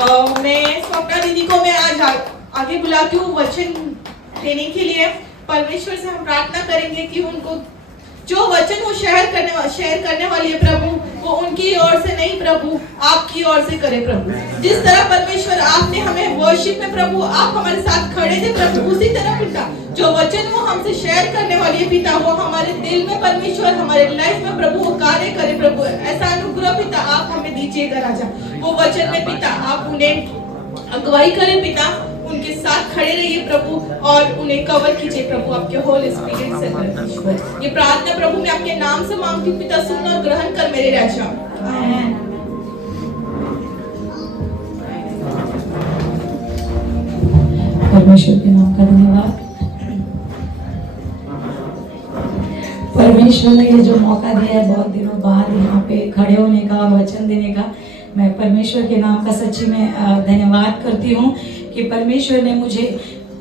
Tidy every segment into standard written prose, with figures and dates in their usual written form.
मैं स्वप्ना दीदी को मैं आज आगे बुलाती हूँ वचन देने के लिए। परमेश्वर से हम प्रार्थना करेंगे कि उनको जो वचन वो शेयर करने वाली है प्रभु, वो उनकी ओर से नहीं प्रभु, आपकी ओर से करे प्रभु। जिस तरह परमेश्वर आपने हमें वर्शिप में प्रभु आप हमारे साथ खड़े थे प्रभु, उसी तरह पिता जो वचन वो हमसे शेयर करने वाली है पिता, वो हमारे दिल में परमेश्वर हमारे लाइफ में प्रभु वो कार्य करे प्रभु। ऐसा अनुग्रह पिता आप हमें दीजिएगा राजा। वो वचन में पिता आप उन्हें अगुवाई करें पिता, उनके साथ खड़े रहिए प्रभु और उन्हें कवर कीजिए प्रभु आपके होली स्पिरिट से परमेश्वर। ये प्रार्थना प्रभु मैं आपके नाम से मांगती हूँ पिता, सुन और ग्रहण कर मेरे राजा। आमीन। परमेश्वर के नाम का धन्यवाद। परमेश्वर ने ये जो मौका दिया है बहुत दिनों बाद यहाँ पे खड़े होने का और वचन देने का, मैं परमेश्वर के नाम का सच्ची में धन्यवाद करती हूँ कि परमेश्वर ने मुझे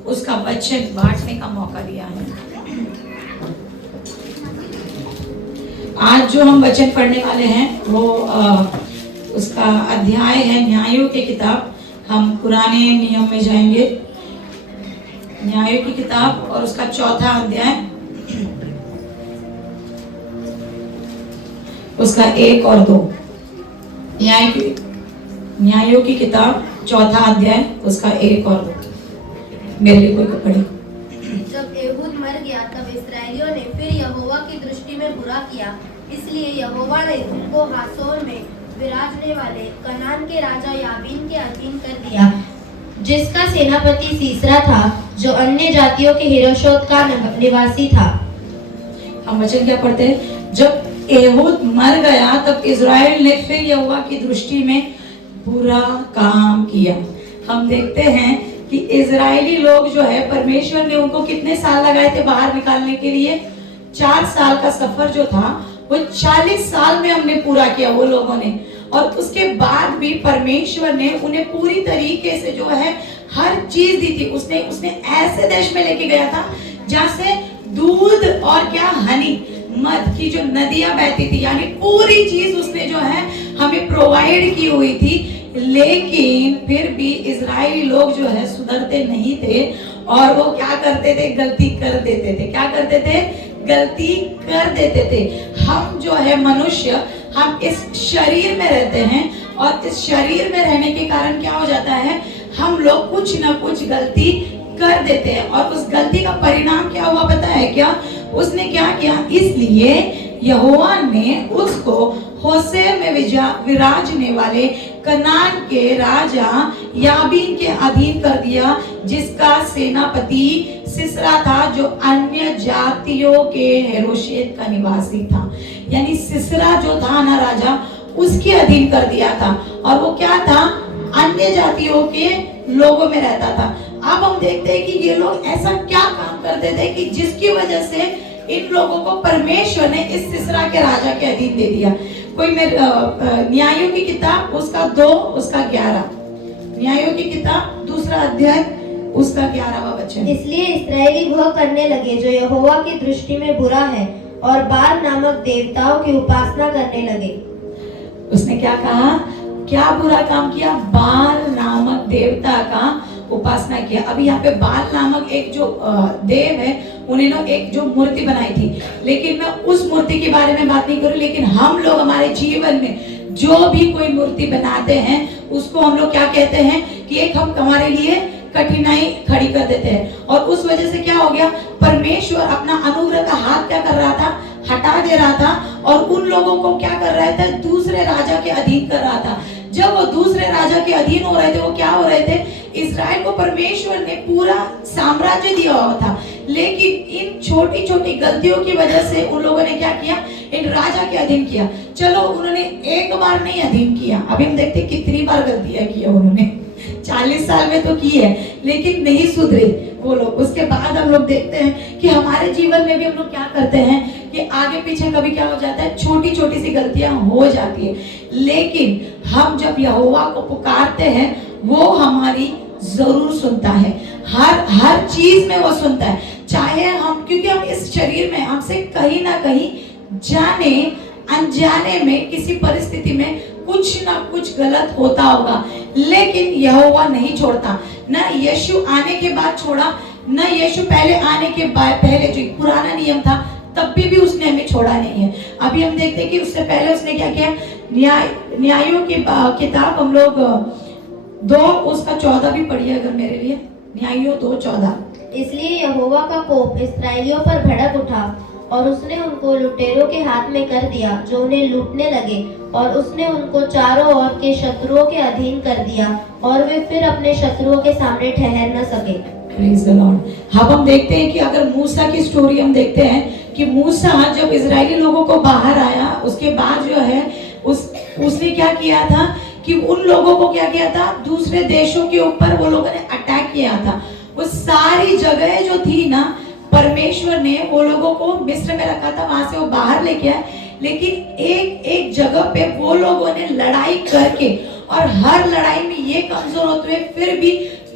उसका वचन बांटने का मौका दिया है। आज जो हम वचन पढ़ने वाले हैं वो उसका अध्याय है न्यायों की किताब। हम पुराने नियम में जाएंगे, न्यायों की किताब और उसका चौथा अध्याय, उसका 1 और 2। न्यायों की किताब चौथा अध्याय उसका 1 और 2। मेरे लिए कोई पढ़ी। जब एहूद मर गया तब इस्राएलियों ने फिर यहोवा की दृष्टि में बुरा किया, इसलिए यहोवा ने उनको हासोर में विराजने वाले कनान के राजा याबीन के अधीन कर दिया, जिसका सेनापति सीसरा था, जो अन्य जातियों के हिरोशोत का निवासी था। हम वचन क्या पढ़ते हैं? जब एहूद मर गया तब इज़राइल ने फिर यहोवा की दृष्टि में बुरा काम किया। हम देखते हैं कि इजरायली लोग जो है परमेश्वर ने उनको कितने साल लगाए थे बाहर निकालने के लिए? 4 साल का सफर जो था वो 40 साल में हमने पूरा किया वो लोगों ने। और उसके बाद भी परमेश्वर ने उन्हें पूरी तरीके से जो है हर चीज दी थी। उसने ऐसे देश में लेके गया था जहाँ से दूध और क्या हनी, मध की जो नदियां बहती थी, यानी पूरी चीज उसने जो है हमें प्रोवाइड की हुई थी। लेकिन फिर भी इजरायली लोग जो है सुधरते नहीं थे और वो क्या करते थे? गलती कर देते थे। क्या करते थे? गलती कर देते थे। हम जो है मनुष्य, हम इस शरीर में रहते हैं और इस शरीर में रहने के कारण क्या हो जाता है? हम लोग कुछ ना कुछ गलती कर देते हैं और उस गलती का परिणाम क्या हुआ पता है क्या? उसने क्या किया? इसलिए यहोवा ने उसको होसेर में विराजने वाले कनान के राजा याबीन के अधीन कर दिया, जिसका सेनापति सिसरा था, जो अन्य जातियों के हेरोशेत का निवासी था। यानी सिसरा जो था ना राजा, उसके अधीन कर दिया था। और वो क्या था? अन्य जातियों के लोगों में रहता था। अब हम देखते हैं कि ये लोग ऐसा क्या काम करते थे कि जिसकी वजह से इन लोगों को परमेश्वर ने इस सिसरा के राजा के अधीन दे दिया। कोई मेरे न्यायों की किताब उसका 2 उसका 11, न्यायों की किताब 2 अध्याय उसका 11वां वचन। इसलिए इस्राएली वह करने लगे जो यहोवा की दृष्टि में बुरा है और बाल नामक देवताओं की उपासना करने लगे। उसने क्या कहा? क्या बुरा काम किया? बाल नामक देवता का उपासना किया। अभी यहाँ पे बाल नामक एक जो देव है, उन्होंने एक जो मूर्ति बनाई थी, लेकिन मैं उस मूर्ति के बारे में बात नहीं करूँ। लेकिन हम लोग हमारे जीवन में जो भी कोई मूर्ति बनाते हैं उसको हम लोग क्या कहते हैं कि एक हम हमारे लिए कठिनाई खड़ी कर देते हैं। और उस वजह से क्या हो गया? परमेश्वर अपना अनुग्रह का हाथ क्या कर रहा था? हटा दे रहा था और उन लोगों को क्या कर रहा था? दूसरे राजा के अधीन कर रहा था। जब वो दूसरे राजा के अधीन हो रहे थे, वो क्या हो रहे थे? इस्राएल को परमेश्वर ने पूरा साम्राज्य दिया हुआ था, लेकिन इन छोटी छोटी गलतियों की वजह से उन लोगों ने क्या किया? इन राजा के अधीन किया। चलो उन्होंने एक बार नहीं अधीन किया, अभी हम देखते कितनी बार गलतियां की है उन्होंने। 40 साल में तो की है, लेकिन नहीं सुधरे वो लोग। उसके बाद हम लोग देखते हैं कि हमारे जीवन में भी हम लोग क्या करते हैं कि आगे पीछे कभी क्या हो जाता है? छोटी छोटी सी गलतियां हो जाती है, लेकिन हम जब यहोवा को पुकारते हैं वो हमारी जरूर सुनता है। हर चीज में वो सुनता है, चाहे हम, क्योंकि हम इस शरीर में हमसे कहीं ना कहीं जाने अनजाने में किसी परिस्थिति में कुछ ना कुछ गलत होता होगा, लेकिन यहोवा नहीं छोड़ता। ना यीशु आने के बाद छोड़ा, ना यीशु पहले आने के बाद, पहले जो पुराना नियम था तब भी उसने हमें छोड़ा नहीं है। अभी हम देखते हैं कि उससे पहले उसने क्या किया, न्यायों की किताब हम लोग 2:14 भी पढ़िए अगर मेरे लिए, न्यायों 2:14। इसलिए यहोवा का कोप इस्राएलियों पर भड़क उठा और उसने उनको लुटेरों के हाथ में कर दिया जो उन्हें लूटने लगे, और उसने उनको चारों ओर के शत्रुओं के अधीन कर दिया और वे फिर अपने शत्रुओं के सामने ठहर न सके। Praise the Lord. अब हम देखते हैं कि अगर मूसा की स्टोरी हम देखते हैं कि मूसा जब इजरायली लोगों को बाहर आया, उसके बाद जो है उसने क्या किया था कि उन लोगों को क्या किया था, दूसरे देशों के ऊपर वो लोगों ने अटैक किया था। वो सारी जगह जो थी ना, परमेश्वर ने वो लोगों को मिस्र में रखा था, वहां से वो बाहर लेके आए, लेकिन एक एक जगह पे वो लोगों ने लड़ाई करके, और हर लड़ाई में ये कमजोर होते हुए फिर भी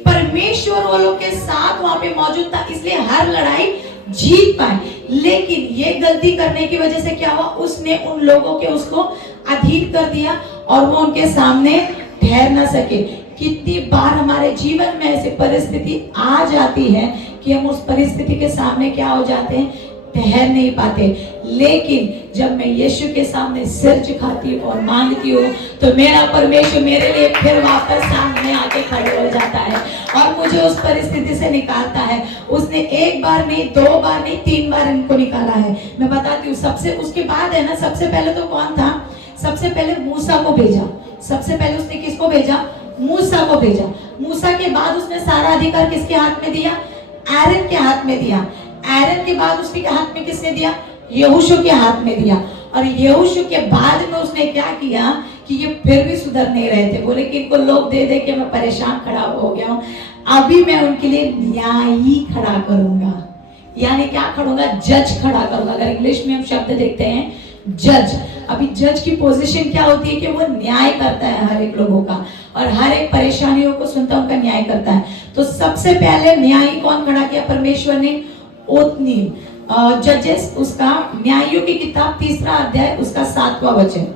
परमेश्वर वो लोग के साथ वहां पे मौजूद था, इसलिए हर लड़ाई जीत पाए। लेकिन ये गलती करने की वजह से क्या हुआ, उसने उन लोगों के उसको अधीन कर दिया और वो उनके सामने ठहर ना सके। कितनी बार हमारे जीवन में ऐसी परिस्थिति आ जाती है कि हम उस परिस्थिति के सामने क्या हो जाते हैं, ठहर नहीं पाते। लेकिन जब मैं यीशु के सामने सिर झुकाती हूँ और मांगती हूँ, तो मेरा परमेश्वर मेरे लिए फिर वापस सामने आके खड़े हो जाता है और मुझे उस परिस्थिति से निकालता है। उसने एक बार नहीं, 2 बार नहीं, 3 बार इनको निकाला है। मैं बताती हूँ, सबसे उसके बाद है ना, सबसे पहले तो कौन था, सबसे पहले मूसा को भेजा। सबसे पहले उसने किसको भेजा, मूसा को भेजा। मूसा के बाद उसने सारा अधिकार किसके हाथ में दिया, एरन के हाथ में दिया। एरन के बाद उसके हाथ में किसने दिया, यहोशू के हाथ में दिया। और यहोशू के बाद में उसने क्या किया कि ये फिर भी सुधर नहीं रहे थे, बोले कि इनको लोग दे दे के मैं परेशान खड़ा हो गया हूँ, अभी मैं उनके लिए न्यायी खड़ा करूंगा। यानी क्या खड़ूंगा, जज खड़ा करूंगा। अगर इंग्लिश में हम शब्द देखते हैं जज, अभी जज की पोजीशन क्या होती है कि वो न्याय करता है हर एक लोगों का, और हर एक परेशानियों को सुनता, उनका न्याय करता है। तो सबसे पहले न्यायी कौन खड़ा किया, परमेश्वर ने, ओत्नील। जजेस उसका, न्यायियों की किताब 3 अध्याय उसका 7वां वचन,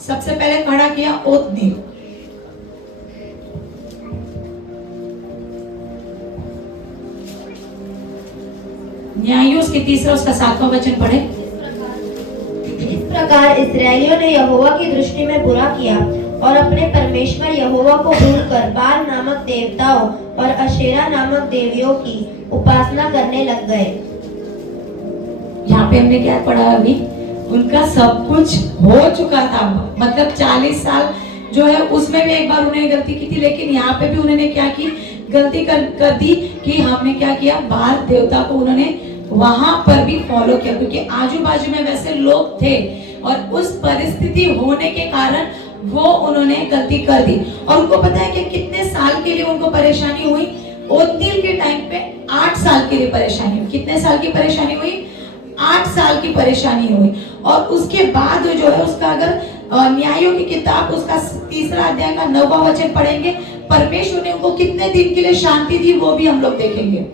सबसे पहले खड़ा किया ओत्नील। न्यायियों उसके 3 उसका 7वां वचन पढ़े। इस प्रकार इस्राएलियों ने यहोवा की दृष्टि में बुरा किया और अपने परमेश्वर यहोवा को भूलकर बाल नामक देवताओं और अशेरा नामक देवियों की उपासना करने लग गए। यहाँ पे हमने क्या पढ़ा अभी, उनका सब कुछ हो चुका था, मतलब 40 साल जो है उसमें भी एक बार उन्होंने गलती की थी, लेकिन यहाँ पे भी उन्होंने क्या की, गलती कर दी कि हमने क्या किया, बाल देवता को उन्होंने वहां पर भी फॉलो किया, क्योंकि आजू बाजू में वैसे लोग थे और उस परिस्थिति होने के कारण वो उन्होंने गलती कर दी। और उनको पता है कि कितने साल के लिए उनको परेशानी हुई, ओत्नील के टाइम पे 8 साल के लिए परेशानी हुई। कितने साल की परेशानी हुई, 8 साल की परेशानी हुई। और उसके बाद जो है उसका अगर न्यायों की किताब उसका 3 अध्याय का 9वां वचन पढ़ेंगे, परमेश्वर ने उनको कितने दिन के लिए शांति दी वो भी हम लोग देखेंगे।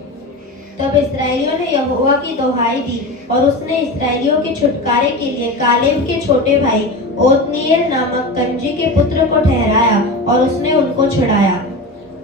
तब इस्राएलियों ने यहोवा की दोहाई दी और उसने इस्राएलियों के छुटकारे के लिए कालेब के छोटे भाई ओत्नीएल नामक कंजी के पुत्र को ठहराया और उसने उनको छुड़ाया।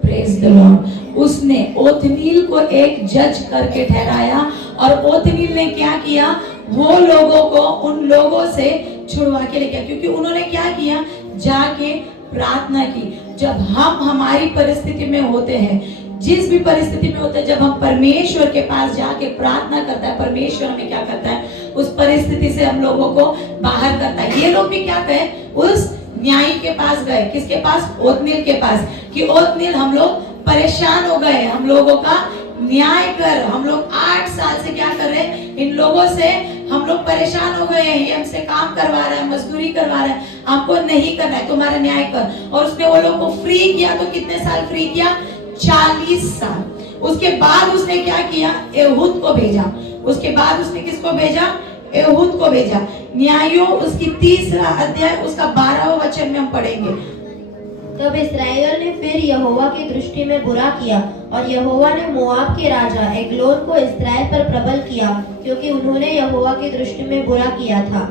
Praise the Lord. उसने ओत्नीएल को एक जज करके ठहराया, और ओत्नीएल ने क्या किया, वो लोगों को उन लोगों से छुड़वा के लेके, क्योंकि उन्होंने क्या किया, जाके प्रार्थना की। जब हम हमारी परिस्थिति में होते हैं, जिस भी परिस्थिति में होते हैं, जब हम परमेश्वर के पास जाके प्रार्थना करता है, परमेश्वर हमें क्या करता है, उस परिस्थिति से हम लोगों को बाहर करता है। ये लोग भी क्या कहे, उस न्यायी के पास गए, किसके पास, ओत्नीएल के पास, कि ओत्नीएल हम लोग परेशान हो गए, हम लोगों का न्याय कर। हम लोग 8 साल से क्या कर रहे हैं, इन लोगों से हम लोग परेशान हो गए हैं, ये हमसे काम करवा रहा है, मजदूरी करवा रहा है, हमको नहीं करना है, तुम्हारा न्याय कर। और उसने वो लोग को फ्री किया। तो कितने साल फ्री किया, 40 साल। उसके बाद उसने क्या किया, एहूद को भेजा। उसके बाद उसने किसको भेजा, एहूद को भेजा। न्यायों उसकी 3 अध्याय उसका 12वां वचन में हम पढ़ेंगे। तब इस्राएल ने फिर यहोवा की दृष्टि में बुरा किया और यहोवा ने मोआब के राजा एग्लोन को इस्राएल पर प्रबल किया, क्योंकि उन्होंने यहोवा की दृष्टि में बुरा किया था।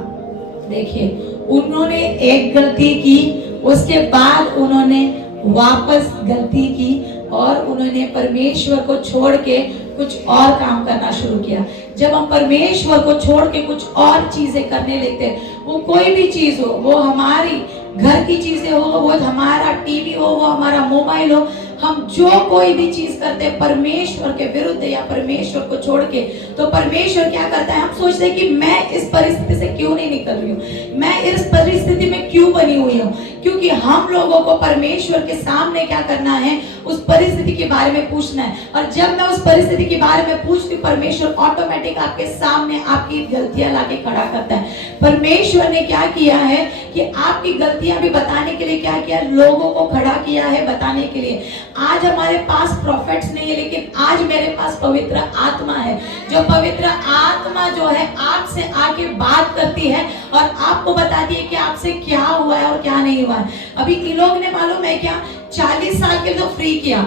देखिए, उन्होंने एक गलती की, उसके बाद उन्होंने वापस गलती की और उन्होंने परमेश्वर को छोड़ के कुछ और काम करना शुरू किया। जब हम परमेश्वर को छोड़ के कुछ और चीजें करने लगते हैं, वो कोई भी चीज हो, वो हमारी घर की चीजें हो, वो हमारा टीवी हो, वो हमारा मोबाइल हो, हम जो कोई भी चीज करते हैं परमेश्वर के विरुद्ध या परमेश्वर को छोड़ के, तो परमेश्वर क्या करता है, हम सोचते हैं कि मैं इस परिस्थिति से क्यों नहीं निकल रही हूँ, मैं इस परिस्थिति में क्यों बनी हुई हूँ, क्योंकि हम लोगों को परमेश्वर के सामने क्या करना है, उस परिस्थिति के बारे में पूछना है। और जब मैं उस परिस्थिति के बारे में पूछती हूँ, परमेश्वर ऑटोमेटिक आपके सामने आपकी गलतियां लाके खड़ा करता है। परमेश्वर ने क्या किया है कि आपकी गलतियां भी बताने के लिए क्या किया, लोगों को खड़ा किया है बताने के लिए। आज हमारे पास प्रॉफिट्स नहीं है, लेकिन आज मेरे पास पवित्र आत्मा है, जो पवित्र आत्मा जो है आपसे आके बात करती है और आपको बताती है कि आपसे क्या हुआ है और क्या नहीं हुआ है। अभी इन लोग ने मालूम है क्या, 40 साल के तो फ्री किया,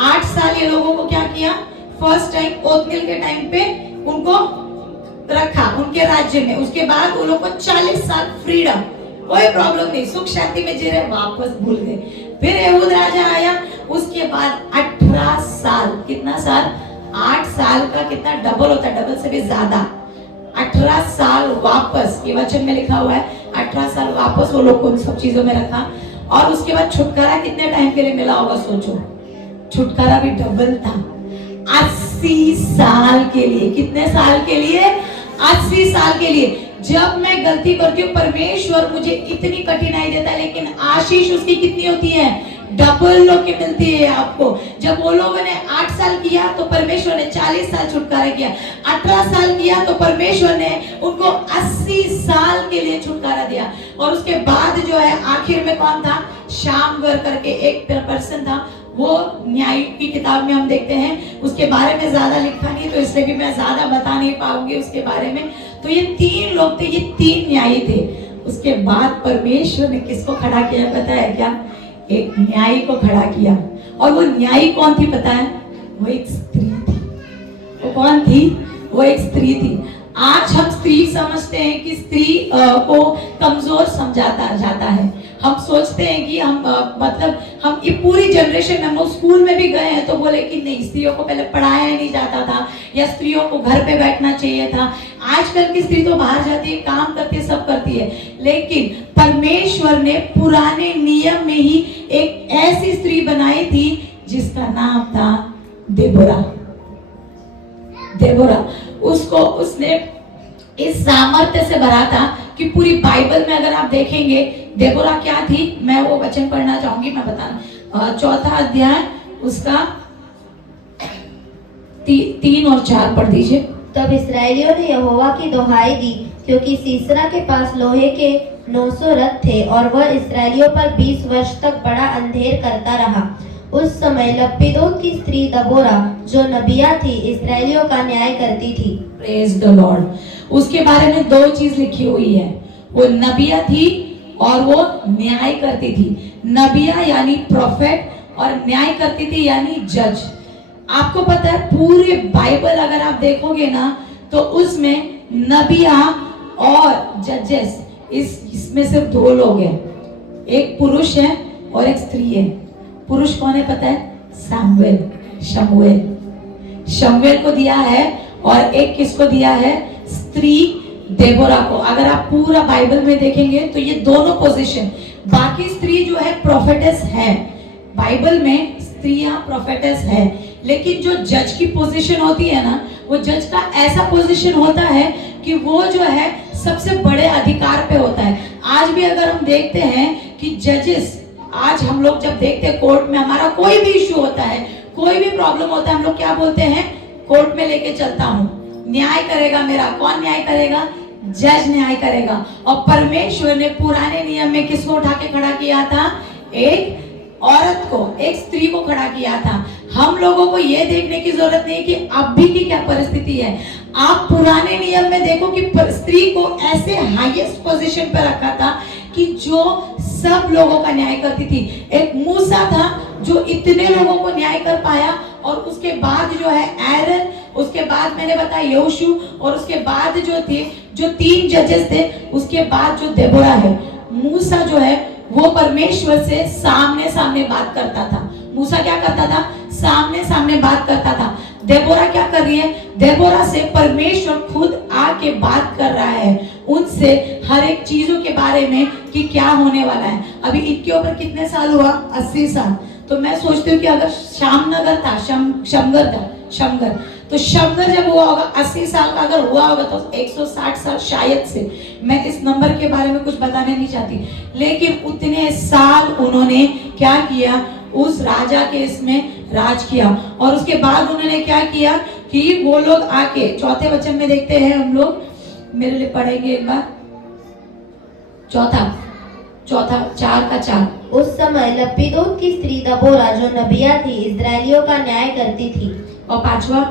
8 साल ये लोगों को क्या किया, फर्स्ट टाइम ओथनिल के टाइम पे उनको रखा उनके राज्य में। उसके बाद उन लोगों को 40 साल फ्रीडम, कोई प्रॉब्लम नहीं, सुख शांति में जी रहे, वापस भूल गए। फिर यहूद राजा आया, उसके बाद 18 साल, कितना साल, 8 साल का कितना डबल होता है, डबल से भी ज्यादा, 18 साल वापस, ये वचन में लिखा हुआ है, 18 साल वापस वो लोग को उन सब चीजों में रखा। और उसके बाद छुटकारा कितने टाइम के लिए मिला होगा, सोचो, छुटकारा भी डबल था, 80 साल के लिए। कितने साल के लिए, 80 साल के लिए। जब मैं गलती करती हूँ, परमेश्वर मुझे इतनी कठिनाई देता है, लेकिन आशीष उसकी कितनी होती है, डबल लोग की मिलती है आपको। जब वो लोगों ने 8 साल किया तो परमेश्वर ने 40 साल छुटकारा किया, 18 साल किया तो परमेश्वर ने उनको 80 साल के लिए छुटकारा दिया। और उसके बाद जो है आखिर में कौन था, शामगर करके एक पर्सन था, वो न्याय की किताब में हम देखते हैं, उसके बारे में ज्यादा लिखा नहीं, तो इसलिए भी मैं ज्यादा बता नहीं पाऊंगी उसके बारे में। तो ये 3 लोग थे, ये 3 न्यायी थे। उसके बाद परमेश्वर ने किसको खड़ा किया पता है क्या, एक न्यायी को खड़ा किया। और वो न्यायी कौन थी पता है, वो एक स्त्री थी। वो कौन थी, वो एक स्त्री थी। आज हम स्त्री समझते हैं कि स्त्री को कमजोर समझाता जाता है। हम सोचते हैं कि हम मतलब हम ये पूरी जनरेशन में, हम स्कूल में भी गए हैं तो बोले कि नहीं, स्त्रियों को पहले पढ़ाया ही नहीं जाता था, या स्त्रियों को घर पे बैठना चाहिए था। आजकल की स्त्री तो बाहर जाती है, काम करती है, सब करती है। लेकिन परमेश्वर ने पुराने नियम में ही एक ऐसी स्त्री बनाई थी जिसका नाम था देबोरा। देबोरा, उसको उसने इस सामर्थ्य से भरा था कि पूरी बाइबल में अगर आप देखेंगे देबोरा क्या थी, मैं वो वचन पढ़ना चाहूंगी, मैं बताना, 4 अध्याय उसका 3 और 4 पढ़ दीजिए। तब इस्राएलियों ने यहोवा की दोहाई दी, क्योंकि सीसरा के पास लोहे के 900 रथ थे और वह इस्राएलियों पर 20 वर्ष तक बड़ा अंधेर करता रहा। उस समय लप्पीदोत की स्त्री दबोरा जो नबिया थी, इस्राएलियों का न्याय करती थी। Praise the Lord. उसके बारे में 2 चीज लिखी हुई है, वो नबिया थी और वो न्याय करती थी। नबिया यानी प्रोफेट और न्याय करती थी यानी जज। आपको पता है पूरे बाइबल अगर आप देखोगे ना तो उसमें नबिया और जजेस इसमें सिर्फ 2 लोग हैं, एक पुरुष है और एक स्त्री है। पुरुष कौन है पता है, शमूएल। शमूएल को दिया है और एक किसको दिया है, स्त्री देबोरा को। अगर आप पूरा बाइबल में देखेंगे तो ये दोनों पोजीशन, बाकी स्त्री जो है प्रोफेटेस है, बाइबल में स्त्रियां प्रोफेटेस है, लेकिन जो जज की पोजीशन होती है ना, वो जज का ऐसा पोजीशन होता है कि वो जो है सबसे बड़े अधिकार पे होता है। आज भी अगर हम देखते हैं कि जजेस, आज हम लोग जब देखते हैं कोर्ट में हमारा कोई भी इश्यू होता है, कोई भी प्रॉब्लम होता है, हम लोग क्या बोलते हैं, कोर्ट में लेके चलता हूँ, न्याय करेगा मेरा। कौन न्याय करेगा, जज न्याय करेगा। और परमेश्वर ने पुराने नियम में किसको उठा के खड़ा किया था, एक औरत को, एक स्त्री को खड़ा किया था। हम लोगों को यह देखने की जरूरत नहीं कि अभी की क्या परिस्थिति है। आप पुराने नियम में देखो कि स्त्री को ऐसे हाईएस्ट पोजीशन पर रखा था कि जो सब लोगों का न्याय करती थी। एक मूसा था जो इतने लोगों को न्याय कर पाया, और उसके बाद जो है एरन, उसके बाद मैंने बताया योशू, और उसके बाद जो थे, जो 3 जजेस थे, उसके बाद जो देबोरा है। मूसा जो है वो परमेश्वर से सामने सामने बात करता था। मूसा क्या करता था? सामने सामने बात करता था। देबोरा क्या कर रही है? देबोरा से परमेश्वर खुद आके बात कर रहा है, उनसे हर एक चीजों के बारे में कि क्या होने वाला है। अभी इनके ऊपर कितने साल हुआ? 80 साल। तो मैं सोचती हूँ कि अगर शामनगर था, शमगर, तो शमगर जब हुआ होगा 80 साल का अगर हुआ होगा तो 160 साल शायद से, मैं इस नंबर के बारे में कुछ बताने नहीं चाहती, लेकिन उतने साल उन्होंने क्या किया? उस राजा के इसमें राज किया। और उसके बाद उन्होंने क्या किया कि वो लोग आके चौथे वचन में देखते हैं हम लोग, मेरे लिए पढ़ेंगे एक बार, चौथा 4:4। उस समय लपीदोत की स्त्री दबोरा जो नबिया थी इस्राएलियों का न्याय करती थी। और 5वां,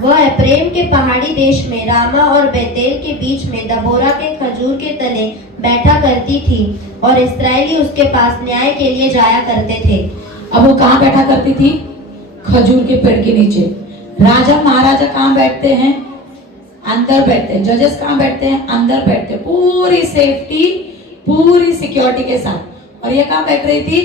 वह एप्रेम के पहाड़ी देश में रामा और बेतेल के बीच में दबोरा के खजूर के तले बैठा करती थी और इस्राएली उसके पास न्याय के लिए जाया करते थे। अब वो कहाँ बैठा करती थी? खजूर के पेड़ के नीचे। राजा महाराजा कहाँ बैठते हैं? अंदर बैठते हैं। जजेस कहाँ बैठते हैं? अंदर बैठते हैं, पूरी सेफ्टी, पूरी सिक्योरिटी के साथ। और ये कहाँ बैठ रही थी?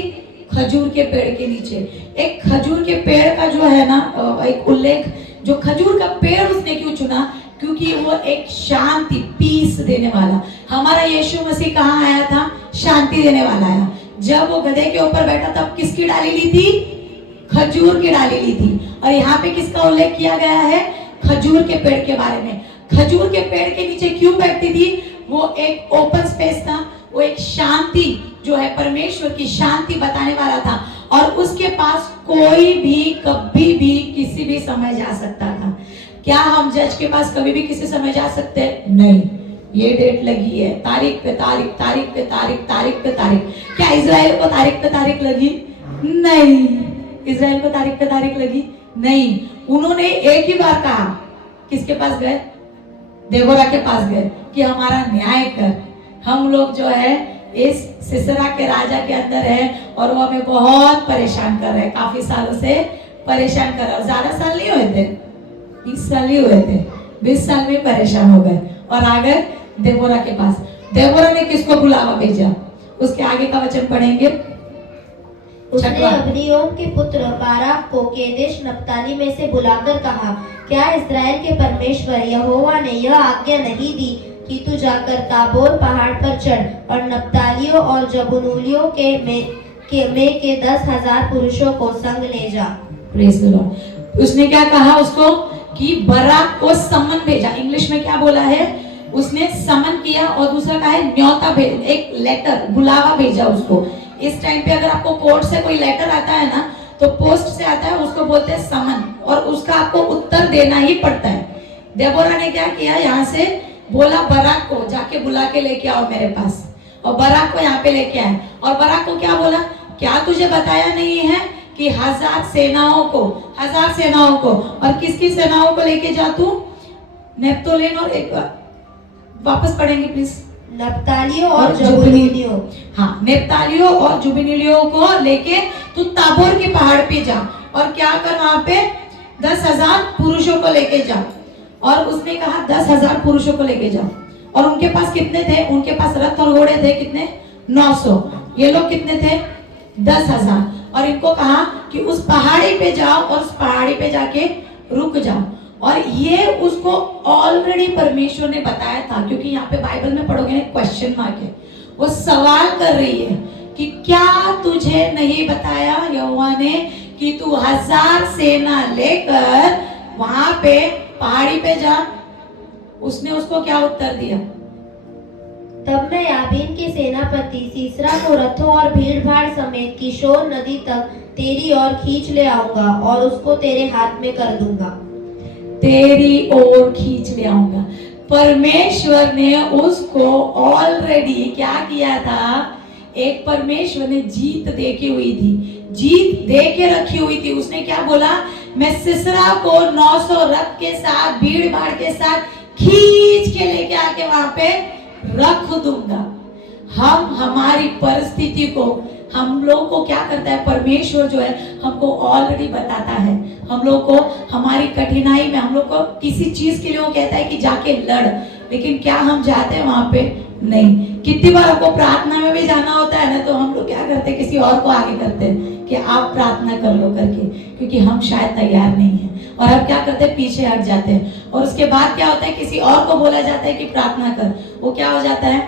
खजूर के पेड़ के नीचे। एक खजूर के पेड़ का जो है ना एक उल्लेख, जो खजूर का पेड़ उसने क्यों चुना? क्योंकि वो एक शांति, पीस देने वाला। हमारा यीशु मसीह कहाँ आया था? शांति देने वाला आया। जब वो गधे के ऊपर बैठा तब किसकी डाली ली थी? खजूर की डाली ली थी। और यहाँ पे किसका उल्लेख किया गया है? खजूर के पेड़ के बारे में। खजूर के पेड़ के नीचे क्यों बैठती थी? वो एक ओपन स्पेस था, वो एक शांति जो है परमेश्वर की शांति बताने वाला था। और उसके पास कोई भी कभी भी किसी भी समय जा सकता था। क्या हम जज के पास कभी भी किसी समय जा सकते हैं? नहीं। ये डेट लगी है, तारीख पे तारीख, तारीख पे तारीख, तारीख पे तारीख। क्या इजराइल को तारीख पे तारीख लगी? नहीं। इजराइल को तारीख पे तारीख लगी? नहीं। उन्होंने एक ही बार कहा, किसके पास गए? देबोरा के पास गए कि हमारा न्याय कर। हम लोग जो है इस सिसरा के राजा के अंदर है और वो हमें बहुत परेशान कर रहे हैं, काफी सालों से परेशान कर रहे हैं। ज्यादा साल नहीं हुए थे, 20 साल ही हुए थे। 20 साल में परेशान हो गए और आ गए देबोरा के पास। देबोरा ने किसको बुलावा भेजा? उसके आगे का वचन पढ़ेंगे। उसने अबनियोम के पुत्र बाराक को केदेश नप्ताली में से बुलाकर कहा, क्या इस्राएल के परमेश्वर यहोवा ने यह आज्ञा नहीं दी कि तू जाकर ताबोर पहाड़ पर चढ़ और नप्तालियों और जबूलूनियों के 10,000 पुरुषों को संग ले जा। Praise the Lord. उसने क्या कहा उसको? कि बराक को समन भेजा। इंग्लिश में क्या बोला है? उसने समन किया। और दूसरा कहा है न्योता भेज, एक लेटर, बुलावा भेजा उसको। इस टाइम पे अगर आपको कोर्ट से कोई लेटर आता है ना तो पोस्ट से आता है, उसको बोलते हैं समन, और उसका आपको उत्तर देना ही पड़ता है। देबोरा ने क्या किया? यहाँ से बोला बराक को जाके बुला के लेके आओ मेरे पास, और बराक को यहाँ पे लेके आए। और बराक को क्या बोला? क्या तुझे बताया नहीं है कि 1000 सेनाओं को, और किसकी सेनाओं को लेके जा तू? नेप्तोलेन और एक वापस पढ़ेंगे प्लीज। नप्तालियों और जबूलूनियों। हाँ, नेप्तालियों और जुबिनिलियों को लेके तू ताबोर के पहाड़ पे जा और क्या कर? वहां पे 10,000 पुरुषों को लेके जा। और उसने कहा 10,000 पुरुषों को लेके जा। और उनके पास कितने थे? उनके पास रथ और घोड़े थे कितने? 900। ये लोग कितने थे? 10,000। और इनको कहा कि उस पहाड़ी पे जाओ और उस पहाड़ी पे जाके रुक जाओ। और ये उसको ऑलरेडी परमेश्वर ने बताया था, क्योंकि यहाँ पे बाइबल में पढ़ोगे ना क्वेश्चन मार्क है। वो सवाल कर रही है कि क्या तुझे नहीं बताया यहोवा ने कि तू 1000 सेना लेकर वहां पे पहाड़ी पे जा? उसने उसको क्या उत्तर दिया? तब मैं याबीन के सेनापति सीसरा को रथों और भीड़ भाड़ समेत किशोर नदी तक तेरी ओर खींच ले आऊंगा और उसको तेरे हाथ में कर दूंगा। तेरी ओर खींच ले आऊंगा। परमेश्वर ने उसको ऑलरेडी क्या किया था? एक परमेश्वर ने जीत दे के हुई थी, जीत दे के रखी हुई थी। उसने क्या बोला? मैं सिसरा को 900 रथ के साथ, भीड़ भाड़ के साथ खींच के लेके आके वहां पे रख दूंगा। हम हमारी परिस्थिति को, हम लोग को क्या करता है? परमेश्वर जो है हमको ऑलरेडी बताता है। हम लोग को हमारी कठिनाई में, हम लोग को किसी चीज के लिए वो कहता है कि जाके लड़, लेकिन क्या हम जाते हैं वहां पे? नहीं। कितनी बार आपको प्रार्थना में भी जाना होता है ना, तो हम लोग क्या करते हैं, किसी और को आगे करते हैं कि आप प्रार्थना कर लो करके, क्योंकि हम शायद तैयार नहीं हैं। और अब क्या करते हैं, पीछे हट जाते हैं। और उसके बाद क्या होता है, किसी और को बोला जाता है कि प्रार्थना कर, वो क्या हो जाता है,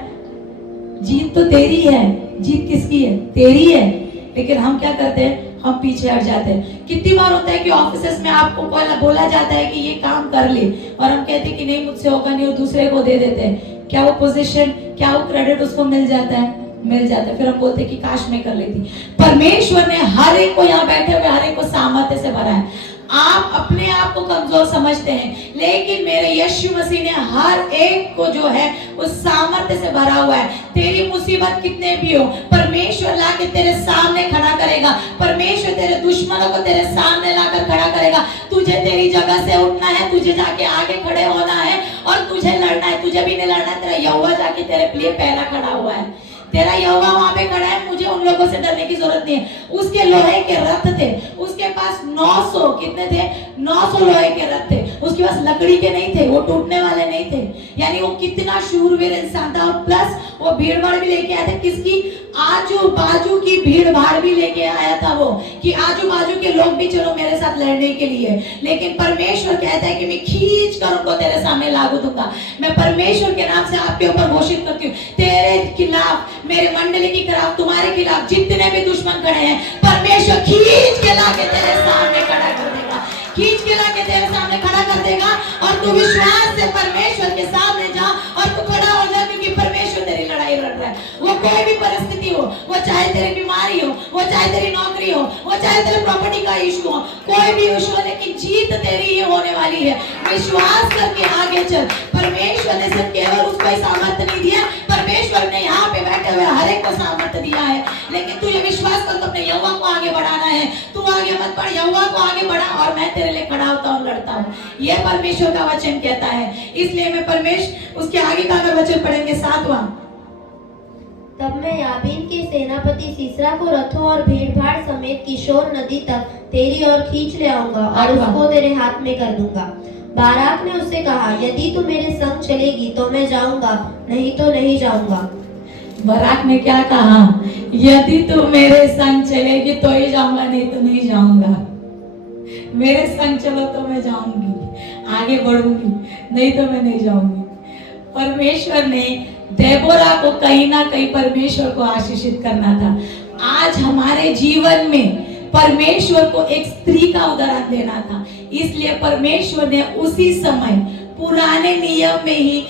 जीत तो तेरी है। जीत किसकी है, तेरी है, लेकिन हम क्या करते हैं, हम पीछे हट जाते हैं। कितनी बार होता है कि ऑफिस में आपको बोला जाता है कि ये काम कर ले, और हम कहते हैं कि नहीं मुझसे होगा नहीं, और दूसरे को दे देते हैं। क्या वो पोजीशन, क्या वो क्रेडिट उसको मिल जाता है, मिल जाता है। फिर हम बोलते हैं कि काश मैं कर लेती। परमेश्वर ने हर एक को, यहाँ बैठे हुए हर एक को सामर्थ्य से भरा है। आप अपने आप को कमजोर समझते हैं, लेकिन मेरे यीशु मसीह ने हर एक को जो है उस सामर्थ्य से भरा हुआ है। तेरी मुसीबत कितने भी हो, परमेश्वर लाके तेरे सामने खड़ा करेगा। परमेश्वर तेरे दुश्मनों को तेरे सामने लाकर खड़ा करेगा। तुझे तेरी जगह से उठना है, तुझे जाके आगे खड़े होना है, और तुझे लड़ना है। तुझे भी नहीं लड़ना है, तेरा यहोवा जाके तेरे लिए पहला खड़ा हुआ है। तेरा यहोवा वहां पे खड़ा है, मुझे उन लोगों से डरने की जरूरत नहीं है। उसके लोहे के रथ थे, उसके पास 900 कितने थे, 900 लोहे के रथ थे। उसके पास लकड़ी के नहीं थे, वो टूटने वाले नहीं थे। यानी वो कितना शूरवीर इंसान था। और प्लस वो भीड़ भाड़ भी लेके आया था, किसकी, आजू बाजू की भीड़ भाड़ भी लेके आया था वो, कि आजू बाजू के लोग भी चलो मेरे साथ लड़ने के लिए। लेकिन परमेश्वर कहता है कि मैं खींच कर उनको तेरे सामने लागू दूंगा। मैं परमेश्वर के नाम से आपके ऊपर घोषित करती हूँ, तेरे खिलाफ, मेरे मंडली के खिलाफ, तुम्हारे खिलाफ जितने भी दुश्मन खड़े हैं, परमेश्वर खींच के लाके तेरे सामने खड़ा कर देगा, खींच के लाके तेरे सामने खड़ा कर देगा। और तू विश्वास से परमेश्वर के सामने जा और तू खड़ा हो जा, क्योंकि परमेश्वर तेरी लड़ाई लड़ रहा है। वो कोई भी परिस्थिति हो, वो चाहे तेरी बीमारी हो, वो चाहे तेरी नौकरी हो, वो चाहे तेरे प्रॉपर्टी का इशू हो, कोई भी इशू हो, लेकिन जीत तेरी ही होने वाली है। विश्वास करके आगे चल। परमेश्वर ने सिर्फ केवल उसको सामर्थ्य नहीं दिया, परमेश्वर ने यहाँ पे बैठे हुए हर एक को सामर्थ्य दिया है। लेकिन तू ये विश्वास कर, तो अपने यहोवा को आगे बढ़ाना है। तू आगे मत बढ़, यहोवा को आगे बढ़ा, और मैं तेरे लिए खड़ा होता हूँ, लड़ता हूँ। ये परमेश्वर का वचन कहता है। इसलिए मैं परमेश्वर, उसके आगे का अगर वचन पढ़ेंगे 7वां, तब मैं याबीन के सेनापति सीसरा को रथों और भीड़ भाड़ समेत किशोर नदी तक तेरी ओर खींच ले आऊंगा और उसको तेरे हाथ में कर दूंगा। बाराक ने उससे कहा, यदि तू मेरे संग चलेगी तो मैं जाऊंगा, नहीं तो नहीं जाऊंगा। बाराक ने क्या कहा, यदि तू मेरे संग चलेगी तो ही जाऊंगा, नहीं तो नहीं जाऊंगा। मेरे संग चलो तो मैं जाऊंगी, आगे बढ़ूंगी, नहीं तो मैं नहीं जाऊंगी। परमेश्वर ने देबोरा को कहीं ना कहीं परमेश्वर को आशीषित करना था। आज हमारे जीवन में परमेश्वर को एक स्त्री का उदाहरण देना था। इसलिए परमेश्वर ने उसी समय पुराने नियम में ही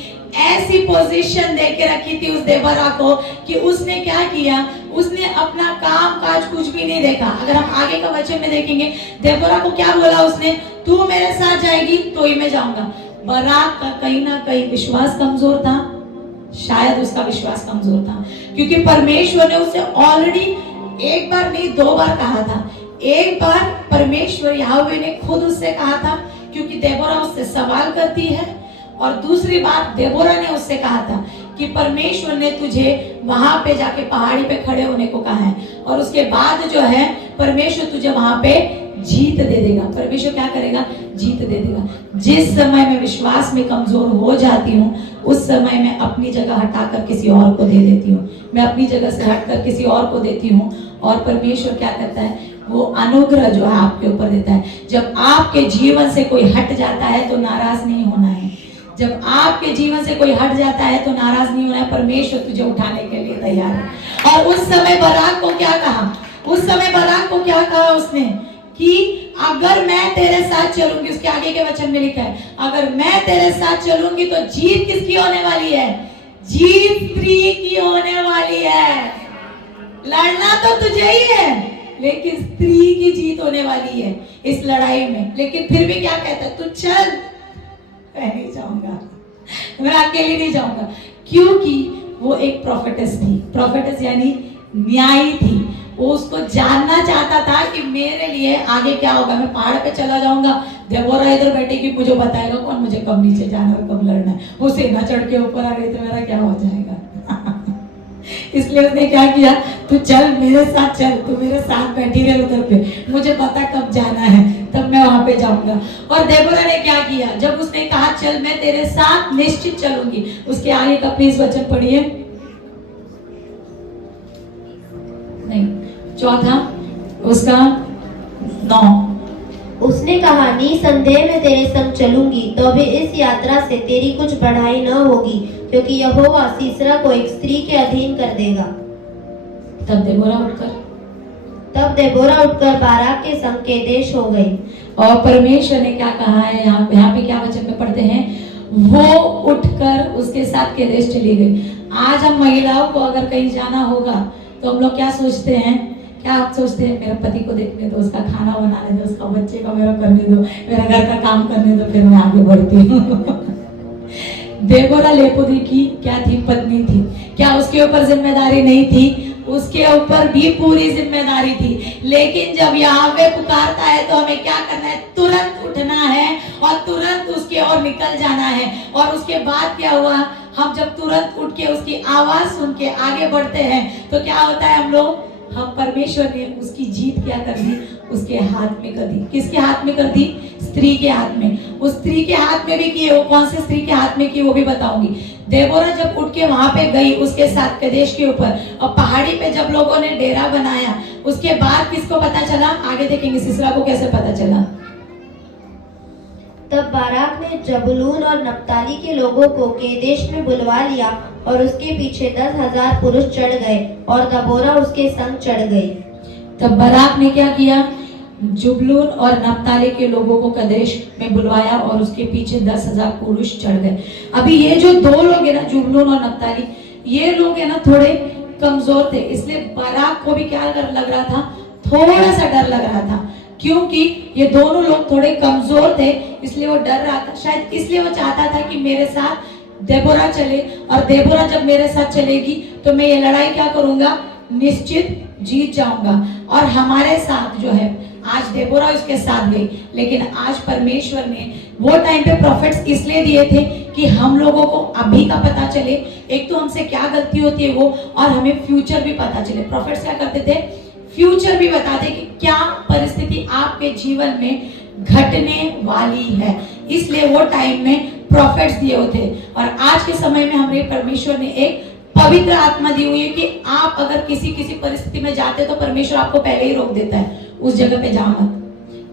ऐसी पोजीशन दे के रखी थी उस देबोरा को, कि उसने क्या किया, उसने अपना काम काज कुछ भी नहीं देखा। अगर हम आगे का वचन में देखेंगे, देबोरा को क्या बोला उसने, तू मेरे साथ जाएगी तो ही मैं जाऊंगा। बाराक का कहीं ना कहीं विश्वास कमजोर था, शायद उसका विश्वास कमजोर था, क्योंकि परमेश्वर ने उसे ऑलरेडी एक बार नहीं 2 बार कहा था। एक बार परमेश्वर यहोवा ने खुद उससे कहा था, क्योंकि देबोरा उससे सवाल करती है, और दूसरी बात देबोरा ने उससे कहा था कि परमेश्वर ने तुझे वहां पे जाके पहाड़ी पे खड़े होने को कहा है, और उसके बाद जो है परमेश्वर तुझे वहां पे जीत दे देगा। परमेश्वर क्या करेगा, जीत दे देगा। जिस समय मैं विश्वास में कमजोर हो जाती हूँ, उस समय मैं अपनी जगह हटाकर किसी और को दे देती हूँ, मैं अपनी जगह से हटकर किसी और को देती हूँ, और परमेश्वर क्या करता है, वो अनुग्रह जो है आपके ऊपर देता है। जब आपके जीवन से कोई हट जाता है तो नाराज नहीं होना है। जब आपके जीवन से कोई हट जाता है तो नाराज नहीं होना है। परमेश्वर तुझे उठाने के लिए तैयार है। और उस समय बाराक को क्या कहा, उस समय बाराक को क्या कहा उसने, कि अगर मैं तेरे साथ चलूंगी, उसके आगे के वचन में लिखा है, अगर मैं तेरे साथ चलूंगी तो जीत किसकी होने वाली है, जीत स्त्री की होने वाली है। लड़ना तो तुझे ही है, लेकिन स्त्री की जीत होने वाली है इस लड़ाई में। लेकिन फिर भी क्या कहता है, तू चल, मैं नहीं जाऊंगा, मैं अकेले नहीं जाऊंगा, क्योंकि वो एक प्रोफेटेस थी। प्रोफेटेस यानी न्यायी थी। वो उसको जानना चाहता था कि मेरे लिए आगे क्या होगा। मैं पहाड़ पे चला जाऊंगा, देबोरा इधर बैठेगी, मुझे बताएगा कौन मुझे कब नीचे जाना और कब लड़ना है। वो सेना चढ़ के ऊपर आ गई तो मेरा क्या हो जाएगा। इसलिए उसने क्या किया, तू चल मेरे साथ, चल तू मेरे साथ बैठी रहे उधर पे, मुझे पता कब जाना है, तब मैं वहां पे जाऊंगा। और देबोरा ने क्या किया, जब उसने कहा चल मैं तेरे साथ निश्चित चलूंगी, उसके आगे का प्लीज वचन पढ़िए। चौथा उसका 9। उसने कहा, निसंदेह मैं तेरे संग चलूंगी, तो भी इस यात्रा से तेरी कुछ बढ़ाई न होगी, क्योंकि यहोवा सीसरा को एक स्त्री के अधीन कर देगा। तब देबोरा उठकर बाराक के संग केदेश हो गई। और परमेश्वर ने क्या कहा है यहाँ पे क्या वचन में पढ़ते हैं, वो उठकर उसके साथ केदेश चली गई। आज हम महिलाओं को अगर कहीं जाना होगा तो हम लोग क्या सोचते हैं, क्या आप सोचते हैं, मेरे पति को देखने दो, उसका खाना बनाने दो, उसका बच्चे का मेरा करने दो, मेरा घर का काम करने दो, फिर मैं आगे बढ़ती हूँ। देबोरा लेपोदी की क्या थी, पत्नी थी। क्या उसके ऊपर जिम्मेदारी नहीं थी? उसके ऊपर भी पूरी जिम्मेदारी थी। लेकिन जब यहोवा पुकारता है तो हमें क्या करना है, तुरंत उठना है और तुरंत उसके ओर निकल जाना है। और उसके बाद क्या हुआ, हम जब तुरंत उठ के उसकी आवाज सुन के आगे बढ़ते हैं तो क्या होता है, हम परमेश्वर ने उसकी जीत क्या कर दी, उसके हाथ में कर दी। किसके हाथ में कर दी? स्त्री के हाथ में। उस स्त्री के हाथ में भी किए, वो कौन से स्त्री के हाथ में की वो भी बताऊंगी। देबोरा जब उठ के वहां पे गई उसके साथ कदेश के ऊपर, और पहाड़ी पे जब लोगों ने डेरा बनाया, उसके बाद किसको पता चला, आगे देखेंगे सिसरा को कैसे पता चला। तब बाराक ने जबूलून और नप्ताली के लोगों को केदेश में बुलवा लिया, और उसके पीछे 10,000 पुरुष चढ़ गए, और दबोरा उसके संग चढ़ गई। तब बाराक ने क्या किया, जुबलून और नप्ताली के लोगों को कदेश में बुलवाया और उसके पीछे 10,000 पुरुष चढ़ गए। अभी ये जो 2 लोग है ना, जुबलून और नप्ताली, ये लोग है ना थोड़े कमजोर थे, इसलिए बाराक को भी क्या लग रहा था, थोड़ा सा डर लग रहा था, क्योंकि ये दोनों लोग थोड़े कमजोर थे, इसलिए वो डर रहा था। शायद इसलिए वो चाहता था कि मेरे साथ देबोरा चले, और देबोरा जब मेरे साथ चलेगी तो मैं ये लड़ाई क्या करूंगा, निश्चित जीत जाऊंगा। और हमारे साथ जो है, आज देबोरा उसके साथ गई, लेकिन आज परमेश्वर ने वो टाइम पे प्रॉफिट्स इसलिए दिए थे कि हम लोगों को अभी का पता चले, एक तो हमसे क्या गलती होती है वो, और हमें फ्यूचर भी पता चले। प्रॉफिट्स क्या करते थे, फ्यूचर भी बताते कि क्या परिस्थिति आपके जीवन में घटने वाली है, इसलिए वो टाइम में प्रॉफिट्स दिए होते। और आज के समय में हमें परमेश्वर ने एक पवित्र आत्मा दी हुई है कि आप अगर किसी परिस्थिति में जाते तो परमेश्वर आपको पहले ही रोक देता है, उस जगह पे जा मत।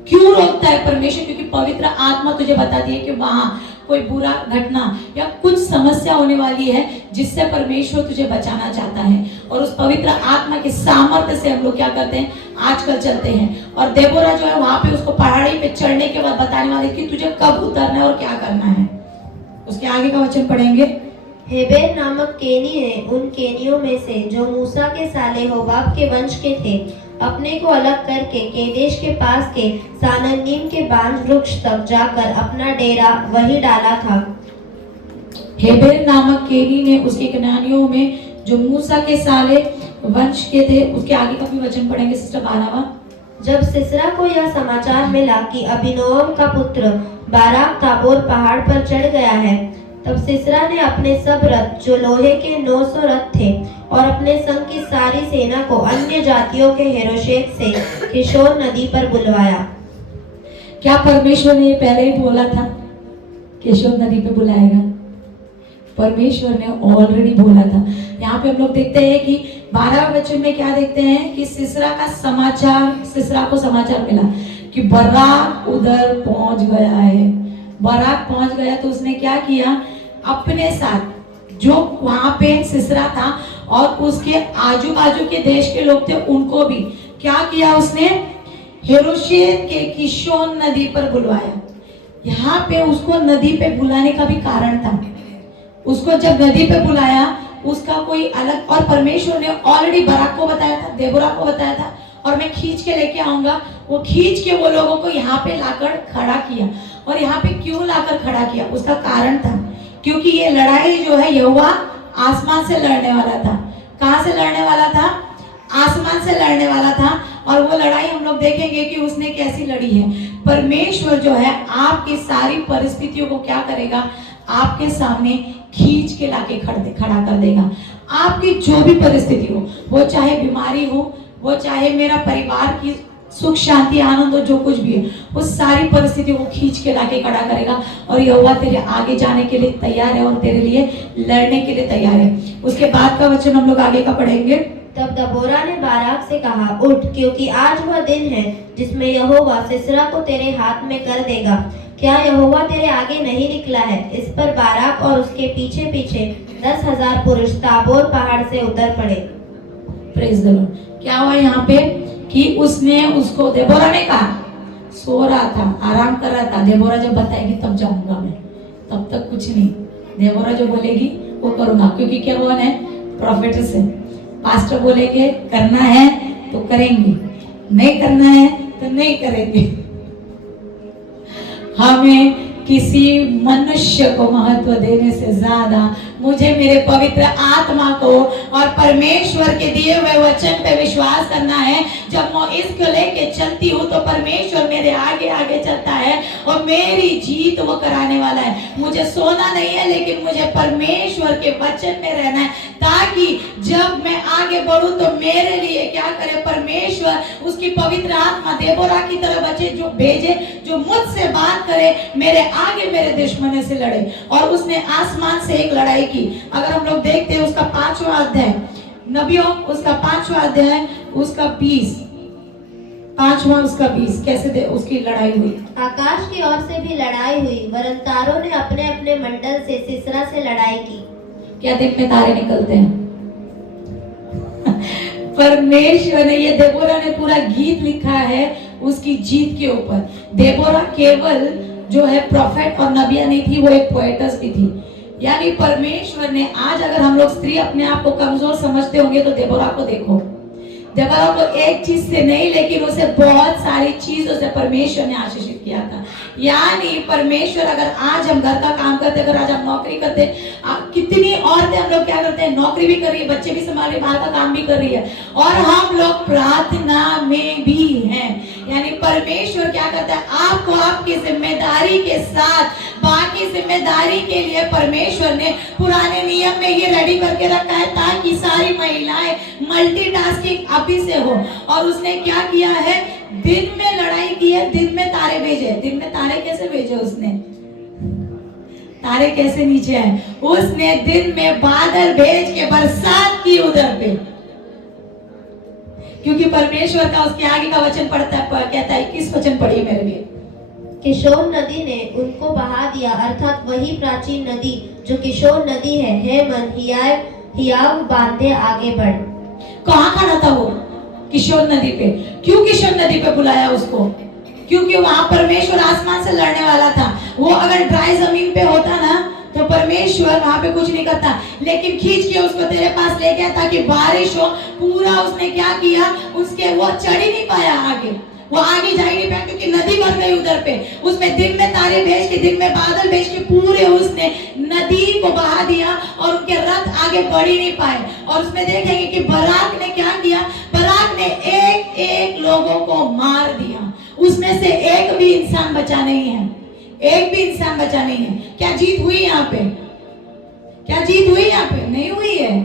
क्यों रोकता है परमेश्वर? क्योंकि पवित्र आत्मा तुझे बताती है कि वहां कोई बुरा घटना या कुछ समस्या होने वाली है जिससे परमेश्वर तुझे बचाना चाहता है। और उस पवित्र आत्मा के सामर्थ्य से हम लोग क्या करते हैं, आजकल चलते हैं। और देबोरा जो है वहां पे उसको पहाड़ी पे चढ़ने के बाद बताने वाली कि तुझे कब उतरना है और क्या करना है। उसके आगे का वचन पढ़ेंगे। हेबेर नामक केनी ने उन केनियों में से जो मूसा के साले होबाब के वंश के थे अपने को अलग करके केदेश के पास के सानन्नीम के बांज वृक्ष तक जाकर अपना डेरा वही डाला था। हेबेर नामक केनी ने उसके कनानियों में जो मूसा के साले वंश के थे, उसके आगे का भी वचन पढ़ेंगे सिस्टर 12वां। जब सिसरा को यह समाचार मिला कि अबीनोअम का पुत्र बाराक ताबोर पहाड़ पर चढ़ गया है, तब सिसरा ने अपने सब रथ जो लोहे के 900 रथ थे और अपने संग की सारी सेना को अन्य जातियों के हेरोशेत से किशोर नदी पर बुलवाया। क्या परमेश्वर ने ये पहले ही बोला था किशोर नदी पे बुलाएगा? परमेश्वर ने ऑलरेडी बोला था। यहाँ पे हम लोग देखते हैं कि 12 वचन में क्या देखते हैं कि सिसरा को समाचार मिला कि बाराक उधर पहुंच गया है। बाराक पहुंच गया तो उसने क्या किया, अपने साथ जो वहां पे सिसरा था और उसके आजू बाजू के देश के लोग थे उनको भी क्या किया, उसने हेरोशेत के किशोर नदी पर बुलवाया। यहाँ पे उसको नदी पे बुलाने का भी कारण था। उसको जब नदी पे बुलाया उसका कोई अलग, और परमेश्वर ने ऑलरेडी बाराक को बताया था, देबोरा को बताया था, और मैं खींच के लेके आऊंगा। वो खींच के वो लोगों को यहाँ पे लाकर खड़ा किया। और यहाँ पे क्यों लाकर खड़ा किया, उसका कारण था क्योंकि ये लड़ाई जो है यहोवा आसमान से लड़ने वाला था। कहाँ से लड़ने वाला था? आसमान से लड़ने वाला था। और वो लड़ाई हम लोग देखेंगे कि उसने कैसी लड़ी है। परमेश्वर जो है आपकी सारी परिस्थितियों को क्या करेगा, आपके सामने खींच के लाके खड़ा कर देगा। आपकी जो भी परिस्थिति हो, वो चाहे बीमारी हो, वो चाहे मेरा परिवार की सुख शांति आनंद हो, जो कुछ भी है, वो सारी परिस्थितियों को खींच के लाके खड़ा करेगा। और यहोवा तेरे आगे जाने के लिए तैयार है और तेरे लिए लड़ने के लिए तैयार है। उसके बाद का वचन हम लोग आगे का पढ़ेंगे। तब दबोरा ने बाराक से कहा, उठ, क्योंकि आज वह दिन है जिसमें यहोवा सिसरा को तेरे हाथ में कर देगा। क्या यहोवा तेरे आगे नहीं निकला है? इस पर बाराक और उसके पीछे पीछे 10,000 पुरुष ताबोर पहाड़ से उतर पड़े। Praise the Lord. क्या हुआ यहाँ पे कि उसने उसको, देबोरा ने कहा, सो रहा था, आराम कर रहा था। देबोरा जब बताएगी तब जाऊंगा मैं, तब तक कुछ नहीं। देबोरा जो बोलेगी वो करूंगा, क्योंकि क्या वो है, प्रॉफिटस है। पास्टर बोलेंगे करना है तो करेंगे, नहीं करना है तो नहीं करेंगे। हमें किसी मनुष्य को महत्व देने से ज्यादा मुझे मेरे पवित्र आत्मा को और परमेश्वर के दिए हुए वचन पे विश्वास करना है। जब मैं इसको लेके चलती हूँ तो परमेश्वर मेरे आगे आगे चलता है और मेरी जीत वो कराने वाला है। मुझे सोना नहीं है, लेकिन मुझे परमेश्वर के वचन में रहना है, ताकि जब मैं आगे बढ़ूं तो मेरे लिए क्या करे परमेश्वर, उसकी पवित्र आत्मा देबोरा की तरह बचे जो भेजे, जो मुझसे बात करे, मेरे आगे मेरे दुश्मन से लड़े। और उसने आसमान से एक लड़ाई की। अगर हम लोग देखते हैं उसका 5वां अध्याय, नबियों उसका 5वां अध्याय उसका 20, 5वां उसका 20, कैसे उसकी लड़ाई हुई। आकाश की ओर से भी लड़ाई हुई, वरन तारों ने अपने अपने मंडल से सिसरा से लड़ाई की। क्या दिन में तारे निकलते हैं। परमेश्वर ने, ये देबोरा ने पूरा गीत लिखा है उसकी जीत के ऊपर। देबोरा केवल जो है प्रॉफिट और नबिया नहीं थी, वो एक पोएटस भी थी। यानी परमेश्वर ने, आज अगर हम लोग स्त्री अपने आप को कमजोर समझते होंगे तो देबोरा को देखो। देबोरा को एक चीज से नहीं, लेकिन उसे बहुत सारी चीजों से परमेश्वर ने आशीषित किया था। यानी परमेश्वर, अगर आज हम घर का काम करते, अगर आज हम नौकरी करते, कितनी औरतें हम लोग क्या करते हैं, नौकरी भी कर रही है, बच्चे भी संभाल रही है, बाहर का काम भी कर रही है, और हम लोग प्रार्थना में भी हैं। यानी परमेश्वर क्या करता है, आपको आपकी जिम्मेदारी के साथ बाकी जिम्मेदारी के लिए परमेश्वर ने पुराने नियम में ये रेडी करके रखा है, ताकि सारी महिलाएं मल्टीटास्किंग अभी से हो। और उसने क्या किया है, दिन में लड़ाई की है, दिन में तारे भेजे। दिन में तारे कैसे भेजे उसने, तारे कैसे नीचे आए, उसने दिन में बादल भेज के बरसात की उधर पे, क्योंकि परमेश्वर का उसके आगे का वचन पढ़ता है, कहता है 21 वचन पढ़िए मेरे लिए। किशोर नदी ने उनको बहा दिया, अर्थात वही प्राचीन नदी जो किशोर नदी है। हे मन, हियाव बांधे आगे बढ़। कहाँ खड़ा था वो, किशोर नदी पे। क्यों किशोर नदी पे बुलाया उसको, क्योंकि वहां परमेश्वर आसमान से लड़ने वाला था। वो अगर ड्राई जमीन पे होता ना तो परमेश्वर वहां पे कुछ नहीं करता, लेकिन खींच के उसको तेरे पास ले गया ताकि बारिश हो। पूरा उसने क्या किया, उसके वो चढ़ ही नहीं पाया आगे, वो आगे जा ही नहीं पाया, क्योंकि नदी बन गई उधर पे। उसमें दिन में तारे भेज के, दिन में बादल भेज के पूरे उसने नदी को बहा दिया और उनके रथ आगे बढ़ ही नहीं पाए। और उसमें देखेंगे कि बराक ने क्या किया, बराक ने एक एक लोगों को मार दिया। उसमें से एक भी इंसान बचा नहीं है, एक भी इंसान बचा नहीं है। क्या जीत हुई यहाँ पे, क्या जीत हुई यहाँ पे, नहीं हुई है।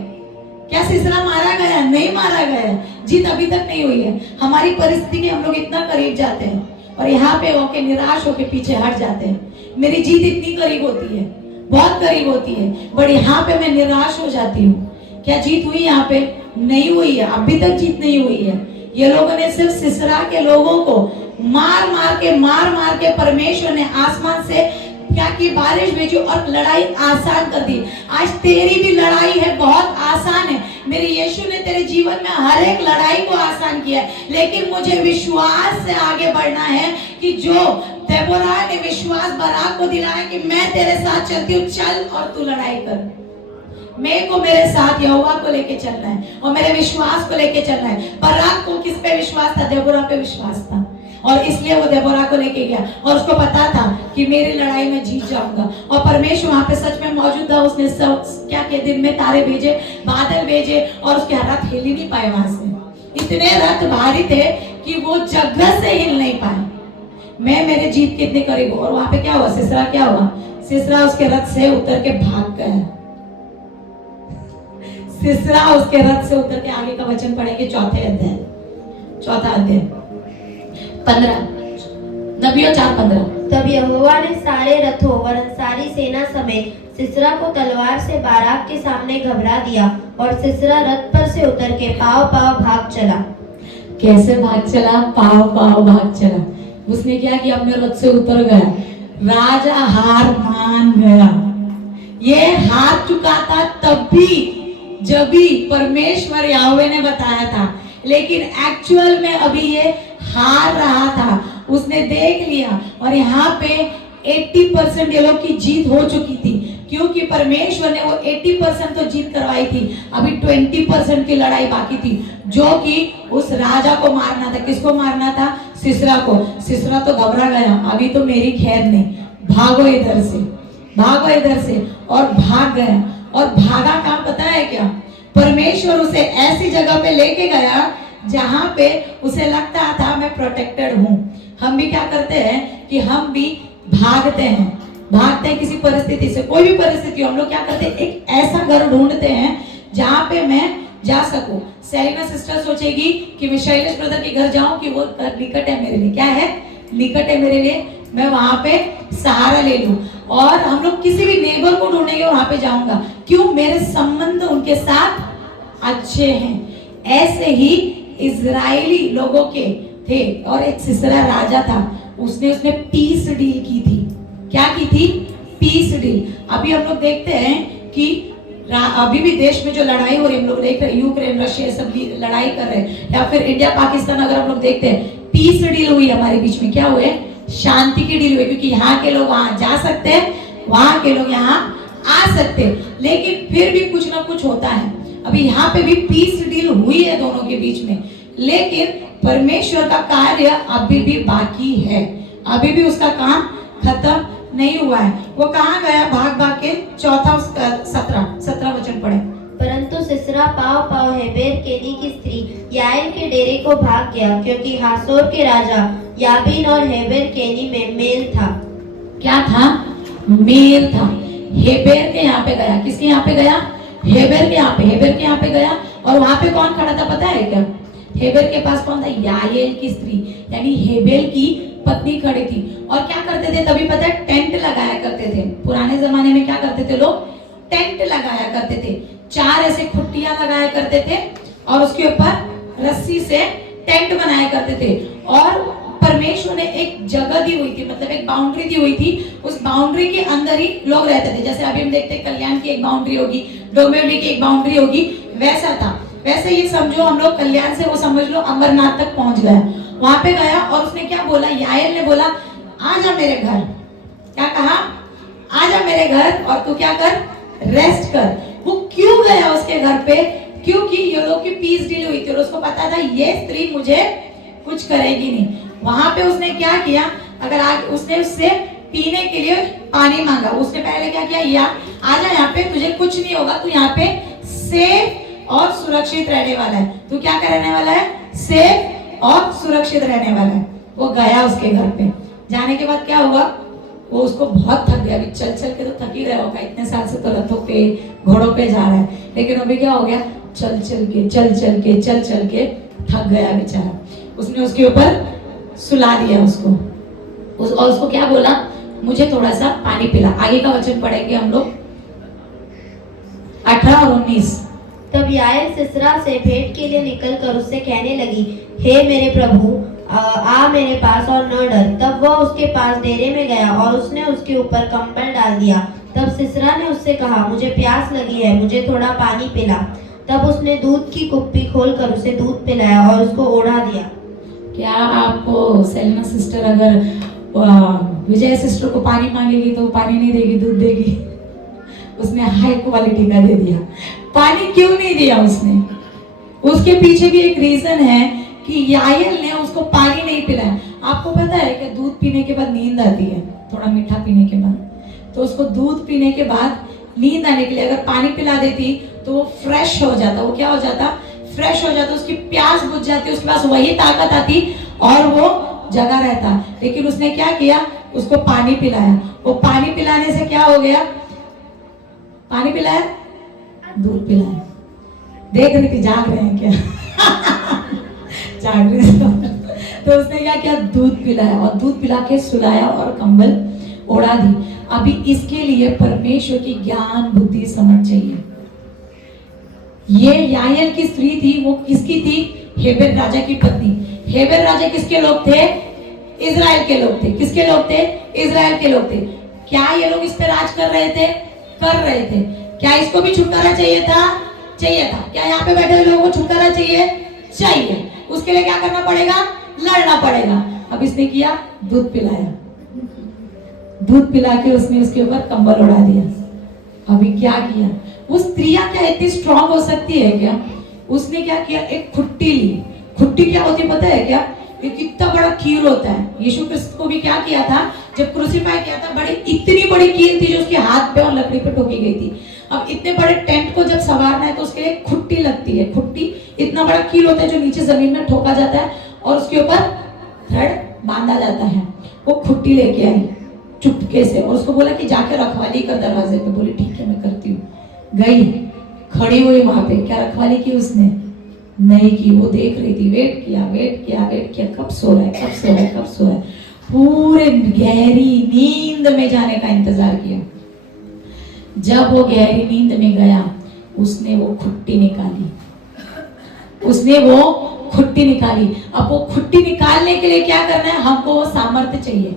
क्या सिसरा मारा गया, नहीं मारा गया, जीत अभी तक नहीं हुई है। हमारी परिस्थिति के हम लोग इतना करीब जाते हैं और यहाँ पे होके निराश होके पीछे हट जाते हैं। मेरी जीत इतनी करीब होती है, बहुत करीब होती है, बट यहाँ पे मैं निराश हो जाती हूँ। क्या जीत हुई यहाँ पे, नहीं हुई है, अभी तक जीत नहीं हुई है। ये लोगों ने सिर्फ सिसरा के लोगों को मार मार के परमेश्वर ने आसमान से क्या की, बारिश भेजी और लड़ाई आसान कर दी। आज तेरी भी लड़ाई है, बहुत आसान है। मेरे यीशु ने तेरे जीवन में हर एक लड़ाई को आसान किया है, लेकिन मुझे विश्वास से आगे बढ़ना है कि जो देबोरा ने विश्वास बराक को दिलाया कि मैं तेरे साथ चलती हूँ, चल और तू लड़ाई कर। मेरे को मेरे साथ यहोवा को लेके चलना है और मेरे विश्वास को लेके चलना है। बराक को किस पे विश्वास था, देबोरा पे विश्वास था, और इसलिए वो देबोरा को लेके गया। और उसको पता था कि मेरी लड़ाई में जीत जाऊंगा। और परमेश्वर वहां पे सच में मौजूद था। उसने सब क्या के दिन में तारे भेजे, बादल भेजे, और उसके रथ हिल ही नहीं पाए। वहां से इतने रथ भारी थे कि वो जगह से हिल नहीं पाए। मैं मेरे जीत के इतने करीब हूँ। और वहां पे क्या हुआ, सिसरा क्या हुआ, सिसरा उसके रथ से उतर के भाग गया। सिसरा उसके रथ से उतर के, आगे का वचन पढ़ेंगे चौथा अध्याय 15 नबियों 4:15। तब यहोवा ने सारे रथों वरन सारी सेना समेत सिसरा को तलवार से बाराक के सामने घबरा दिया और सिसरा रथ पर से उतर के पाँव पाँव भाग चला। कैसे भाग चला? पाँव पाँव भाग चला। उसने क्या किया? अपने रथ से उतर गया। राजा हार मान गया। ये हार चुका था तब भी जब भी परमेश्वर याहवे ने बताया था, लेकिन एक्चुअल में अभी ये हार रहा था। उसने देख लिया और यहाँ पे 80% ये लोग की जीत हो चुकी थी, क्योंकि परमेश्वर ने वो 80% तो जीत करवाई थी। अभी 20% की लड़ाई बाकी थी, जो कि उस राजा को मारना था। किसको मारना था? सिसरा को। सिसरा तो घबरा गया, अभी तो मेरी खैर नहीं, भागो इधर से, भागो इधर से, और भाग गया। और भागा कहाँ पता है क्या? परमेश्वर उसे ऐसी जगह पे लेके गया जहां पे उसे लगता था मैं प्रोटेक्टेड हूं। हम भी क्या करते हैं कि हम भी भागते हैं किसी परिस्थिति से। कोई भी परिस्थिति हो, हम लोग क्या करते हैं? एक ऐसा घर ढूंढते हैं जहां पे मैं जा सकूं। सेलिना सिस्टर सोचेगी कि मैं शैलेश ब्रदर के घर जाऊं कि वो निकट है मेरे लिए। क्या है? निकट है मेरे लिए, मैं वहां पे सहारा ले लूं। और हम लोग किसी भी नेबर को ढूंढेंगे और वहां पे जाऊंगा, क्यों? मेरे संबंध उनके साथ अच्छे हैं। ऐसे ही इजरायली लोगों के थे। और एक सिसरा राजा था, उसने पीस डील की थी। क्या की थी? Peace deal. अभी हम लोग देखते हैं कि अभी भी देश में जो लड़ाई हो रही है, हम लोग देख रहे हैं यूक्रेन रशिया सब लड़ाई कर रहे हैं, या फिर इंडिया पाकिस्तान अगर हम लोग देखते हैं, पीस डील हुई हमारे बीच में। क्या हुए? शांति की डील हुई, क्योंकि यहाँ के लोग वहां जा सकते हैं, वहां के लोग यहाँ आ सकते हैं। लेकिन फिर भी कुछ ना कुछ होता है। अभी यहाँ पे भी पीस डील हुई है दोनों के बीच में, लेकिन परमेश्वर का कार्य अभी भी बाकी है, अभी भी उसका काम खत्म नहीं हुआ है। वो कहाँ गया? भाग भाग के 17 वचन पढ़े। परंतु सिसरा पाँव पाँव हेबेर केनी की स्त्री याएल के डेरे को भाग गया, क्योंकि हासोर के राजा याबीन और हेबेर केनी में मेल था। क्या था? मेल था। हेबेर के यहाँ पे गया। किसके यहाँ पे गया? हेबेर के यहाँ पे। हेबेर के यहाँ पे गया, और वहां पे कौन खड़ा था पता है क्या? हेबेर के पास कौन था? याएल की स्त्री, यानी हेबेर की पत्नी खड़ी थी। और क्या करते थे तभी पता है? टेंट लगाया करते थे। पुराने जमाने में क्या करते थे लोग? टेंट लगाया करते थे। 4 ऐसे खुट्टियां लगाया करते थे और उसके ऊपर रस्सी से टेंट बनाया करते थे। और परमेश्वर ने एक जगह दी हुई थी, मतलब एक बाउंड्री दी हुई थी। उस बाउंड्री के अंदर ही लोग रहते थे। जैसे अभी हम देखते हैं कल्याण की एक बाउंड्री होगी, डोंबिवली की एक बाउंड्री होगी, वैसा था। वैसे ये समझो हम लोग कल्याण से वो समझ लो अमरनाथ तक पहुंच गए। वहां पे गया और उसने क्या बोला? याएल ने बोला आजा मेरे घर। क्या कहा? आजा मेरे घर और तू क्या कर? रेस्ट कर। वो क्यों गया उसके घर पे? क्योंकि ये लोग की पीस डील हुई थी और उसको पता था ये स्त्री मुझे कुछ करेगी नहीं। वहां पे उसने क्या किया? उसने उससे पीने के लिए पानी मांगा। उसने पहले क्या किया? या आजा यहाँ पे, तुझे कुछ नहीं होगा, तू यहाँ पे सेफ और सुरक्षित रहने वाला है। तू क्या रहने वाला है? सेफ और सुरक्षित रहने वाला है। वो गया उसके घर पे। जाने के बाद क्या हुआ? वो उसको बहुत थक गया। चल चल के तो थक ही रहा होगा, इतने साल से तो रथों पे घोड़ों पे जा रहा है, लेकिन अभी क्या हो गया? चल चल के थक गया बेचारा। उसने उसके ऊपर सुला दिया उसको। और उसको क्या बोला? मुझे थोड़ा सा पानी पिला। आगे का वचन पढ़ेंगे हम लोग 18 और 19। तब याएल सिसरा से भेंट के लिए निकलकर उससे कहने लगी, हे मेरे प्रभु, आ मेरे पास और न डर। तब वह उसके पास डेरे में गया और उसने उसके ऊपर कंबल डाल दिया। तब सिसरा ने उससे कहा, मुझे प्यास लगी है, मुझे थोड़ा पानी पिला। तब उसने दूध की कुप्पी खोलकर उसे दूध पिलाया और उसको ओढ़ा दिया। क्या आपको सेलिना सिस्टर अगर विजय सिस्टर को पानी मांगेगी तो पानी नहीं देगी, दूध देगी? उसने हाई क्वालिटी का दे दिया। पानी क्यों नहीं दिया उसने? उसके पीछे भी एक रीजन है कि याएल ने उसको पानी नहीं पिलाया। आपको पता है कि दूध पीने के बाद नींद आती है, थोड़ा मीठा पीने के बाद, तो उसको दूध पीने के बाद नींद आने के लिए अगर पानी पिला देती तो वो फ्रेश हो जाता। वो क्या हो जाता? फ्रेश हो जाता। उसकी प्यास बुझ जाती, उसके पास वही ताकत आती और वो जगा रहता। लेकिन उसने क्या किया? उसको पानी पिलाया। वो पानी पिलाने से क्या हो गया? पानी पिलाया, दूध पिलाया। देख रही थी जाग रहे हैं क्या? जाग रहे थे। तो उसने क्या किया, दूध पिलाया और दूध पिला के सुलाया और कंबल ओढ़ा दी। अभी इसके लिए परमेश्वर की ज्ञान बुद्धि समझ चाहिए। ये याएल की स्त्री थी, वो किसकी थी, हेबेर राजा की पत्नी। हेबेर राजा किसके लोग थे, इजराइल के लोग थे। किसके लोग थे, इजराइल के लोग थे। क्या ये लोग इस पे राज कर रहे थे, कर रहे थे। क्या इसको भी छुटकारा चाहिए था, चाहिए था। क्या यहाँ पे बैठे हुए लोगों को छुटकारा चाहिए, चाहिए। उसके लिए क्या करना पड़ेगा, लड़ना पड़ेगा। अब इसने किया, दूध पिलाया, दूध पिला के उसने उसके ऊपर कंबल उड़ा दिया। अभी क्या किया, वो स्त्रियां क्या इतनी स्ट्रांग हो सकती है क्या, उसने क्या किया, एक खुट्टी ली। खुट्टी क्या होती है पता है क्या, एक इतना बड़ा कील होता है। यीशु क्रिस्त को भी क्या किया था, जब क्रूसीफाई किया था, बड़ी इतनी बड़ी कील थी जो उसके हाथ पे और लकड़ी पे ठोकी गई थी। अब इतने बड़े टेंट को जब संवारना है तो उसके लिए खुट्टी लगती है। खुट्टी इतना बड़ा कील होता है जो नीचे जमीन में ठोका जाता है और उसके ऊपर थ्रेड बांधा जाता है। वो खुट्टी लेके आई चुपके से और उसको बोला कि जाके रखवाली कर दरवाजे पे। बोली ठीक है मैं करती हूँ। गई, खड़ी हुई वहां पे, क्या रखवाली की उसने, नहीं की। वो देख रही थी, वेट किया, वेट किया, वेट किया, कब सो रहा है, कब सो रहा है, कब सो रहा है। पूरे गहरी नींद में जाने का इंतजार किया। जब वो गहरी नींद में गया, उसने वो खुट्टी निकाली, उसने वो खुट्टी निकाली। अब वो खुट्टी निकालने के लिए क्या करना है, हमको वो सामर्थ्य चाहिए,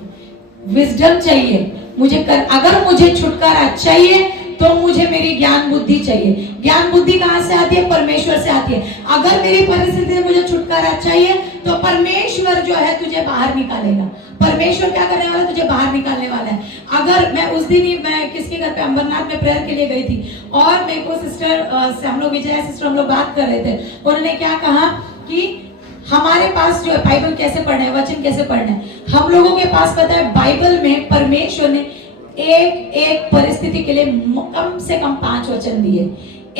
विजडम चाहिए। मुझे अगर मुझे छुटकारा चाहिए तो मुझे मेरी ज्ञान बुद्धि चाहिए। ज्ञान बुद्धि कहां से आती है, परमेश्वर से आती है। अगर मेरी परिस्थिति में मुझे छुटकारा चाहिए तो परमेश्वर जो है तुझे बाहर निकालेगा। परमेश्वर क्या करने वाला है, तुझे बाहर निकालने वाला है। अगर मैं उस दिन ही मैं किसके घर पे, अंबरनाथ में प्रेयर के लिए गई थी और मेरे को सिस्टर से, हम लोग विजया सिस्टर, हम लोग बात कर रहे थे। उन्होंने क्या कहा कि हमारे पास जो है बाइबल कैसे पढ़ना है, वचन कैसे पढ़ना है। हम लोगों के पास पता है बाइबल में परमेश्वर ने एक एक परिस्थिति के लिए कम से कम 5 वचन दिए।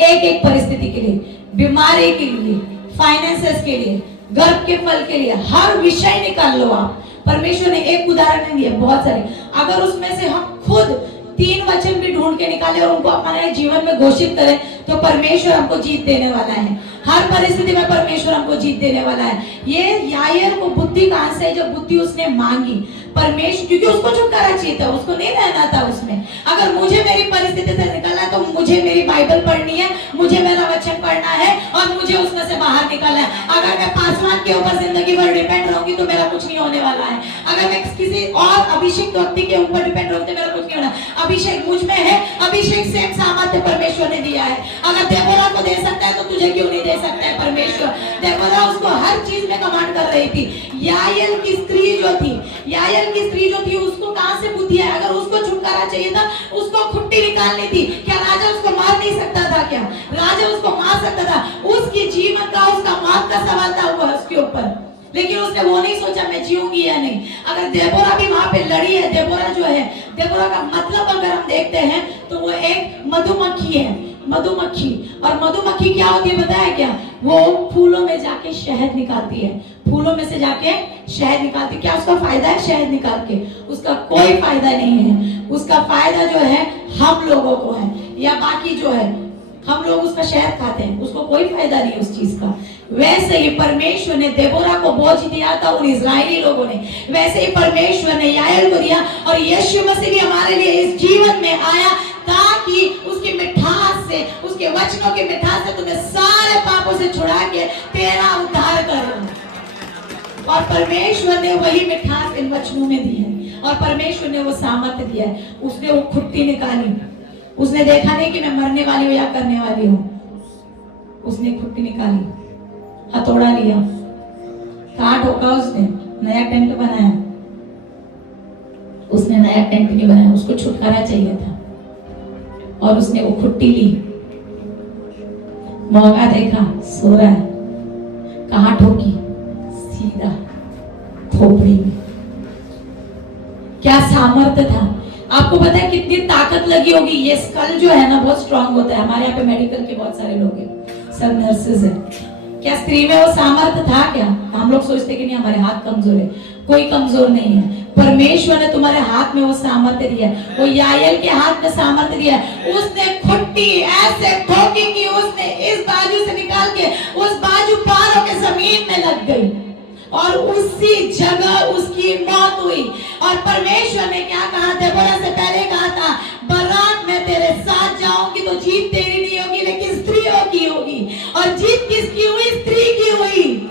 एक एक परिस्थिति के लिए, बीमारी के लिए, फाइनेंसेस के लिए, गर्भ के फल के लिए, हर विषय निकाल लो आप। परमेश्वर ने एक उदाहरण नहीं दिया, बहुत सारे। अगर उसमें से हम खुद 3 वचन भी ढूंढ के निकाले और उनको अपने जीवन में घोषित करें तो परमेश्वर हमको जीत देने वाला है। हर परिस्थिति में परमेश्वर हमको जीत देने वाला है। ये याएल को बुद्धि कहां से, जब बुद्धि उसने मांगी परमेश्वर, क्योंकि उसको छुटकारा चाहिए था, उसको नहीं रहना था उसमें। अगर मुझे मेरी परिस्थिति से निकलना है तो मुझे मेरी बाइबल पढ़नी है, मुझे मेरा वचन पढ़ना है और मुझे उसमें से बाहर निकलना है। अगर मैं पासवान के ऊपर जिंदगी भर डिपेंड रहूंगी तो मेरा कुछ नहीं होने वाला है। अगर मैं किसी और अभिषेक व्यक्ति के ऊपर डिपेंड रहूंगी तो मेरा कुछ नहीं होना। अभिषेक मुझ में है, अभिषेक सेम सामर्थ्य परमेश्वर ने दिया है। अगर देबोरा को दे सकता है तो तुझे क्यों नहीं दे सकता है परमेश्वर। देबोरा उसको हर चीज में कमांड कर रही थी। याएल की स्त्री जो थी, याएल की स्त्री जो थी, उसको कहां से बुद्धि है। अगर उसको छुटकारा चाहिए था, उसको खुट्टी निकालनी थी। क्या राजा उसको मार नहीं सकता था, क्या राजा उसको मार सकता था। उसके जीवन का, उसका मौत का सवाल था वो उसके ऊपर, लेकिन उसने वो नहीं सोचा मैं जीऊंगी या नहीं। अगर देबोरा भी वहां पे लड़ी है, देबोरा जो है, देबोरा का मतलब अगर हम देखते हैं तो वो एक मधुमक्खी है, मधुमक्खी। और मधुमक्खी क्या होती है बताया क्या, वो फूलों में जाके शहद निकालती है, फूलों में से जाके शहद निकालती। क्या उसका फायदा है शहद निकाल के? उसका कोई फायदा नहीं है। उसका फायदा जो है हम लोगों को है, या बाकी जो है हम लोग उसका शहद खाते हैं, उसको कोई फायदा नहीं उस चीज का। वैसे ही परमेश्वर ने देबोरा को बोझ दिया था उन इजरायली लोगों ने, वैसे ही परमेश्वर ने याएल को दिया। और यीशु मसीह भी हमारे लिए इस जीवन में आया ताकि उसकी मिठास से, उसके वचनों की मिठास से तुम्हें सारे पापों से छुड़ा के तेरा उद्धार कर। और परमेश्वर ने वही मिठास इन वचनों में दी है और परमेश्वर ने वो सामर्थ्य दिया है। उसने वो खुट्टी निकाली, उसने देखा नहीं कि मैं मरने वाली हूँ या करने वाली हूँ। उसने खुट्टी निकाली, हथौड़ा लिया, कहाँ ठोका उसने, नया टेंट बनाया। उसने नया टेंट नहीं बनाया, उसको छुटकारा चाहिए था और उसने वो खुट्टी ली, मौका देखा, सो रहा है, कहाँ ठोकी, सीधा खोपड़ी में। क्या सामर्थ्य था। आपको पता है कितनी ताकत लगी होगी। ये स्कल जो है ना बहुत स्ट्रांग होता है। हमारे यहाँ पे मेडिकल के बहुत सारे लोग हैं, सब नर्सेज हैं। क्या स्त्री में वो सामर्थ्य था क्या? हम लोग सोचते कि नहीं हमारे हाथ कमजोर है, कोई कमजोर नहीं है। परमेश्वर ने तुम्हारे हाथ में वो सामर्थ्य दिया है, वो याएल के हाथ में सामर्थ्य दिया है। उसने खुट्टी ऐसे ठोकी कि उसने इस बाजू से निकाल के उस बाजू पार होकर जमीन में लग गई और उसी जगह उसकी मौत हुई। और परमेश्वर ने क्या कहा, देबोरा से पहले कहा था, बराक मैं तेरे साथ जाऊंगी तो जीत तेरी नहीं होगी लेकिन स्त्रियों की होगी। और जीत किसकी हुई? स्त्री की हुई।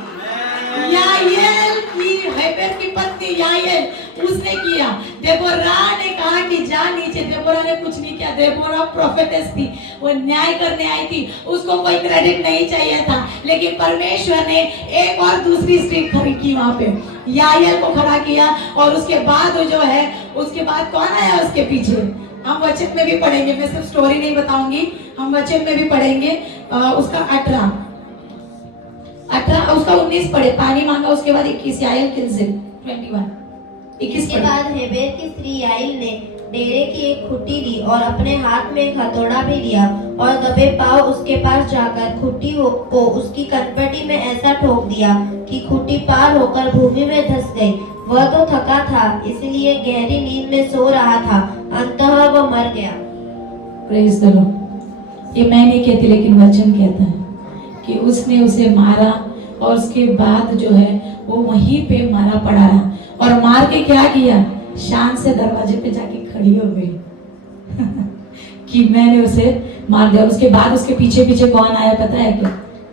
याएल की, हेबेर की पत्नी याएल, उसने किया। देबोरा ने कहा कि जा नीचे। देबोरा ने कुछ नहीं किया। देबोरा प्रोफेटेस थी, वो न्याय करने आई थी, उसको कोई क्रेडिट नहीं चाहिए था। लेकिन परमेश्वर ने एक और दूसरी स्त्री खड़ी की वहां पे, याएल को खड़ा किया। और उसके बाद जो है, उसके बाद कौन आया उसके पीछे? हम वचन में भी पढ़ेंगे, मैं सिर्फ स्टोरी नहीं बताऊंगी, हम वचन में भी पढ़ेंगे। उसका 18 उसका 19 पढ़े, पानी मांगा, उसके बाद 21, याएल किल्सिम 21 21 इसके बाद हेबेर की स्त्री याइल ने डेरे की एक खुट्टी ली और अपने हाथ में एक हथौड़ा भी लिया और दबे पांव उसके पास जाकर खुट्टी को उसकी कनपटी में ऐसा ठोक दिया कि खुट्टी पार होकर भूमि में धंस गई। वह तो थका था, इसलिए गहरी नींद में सो रहा था, अंततः वह मर गया। Praise the Lord. ये मैं नहीं कहती लेकिन वचन कहता है कि उसने उसे मारा और उसके बाद जो है वो वहीं पे मारा पड़ा रहा। और मार के क्या किया? शान से दरवाजे पे जाके खड़ी हो गई कि मैंने उसे मार दिया। उसके बाद उसके पीछे पीछे कौन आया पता है क्या?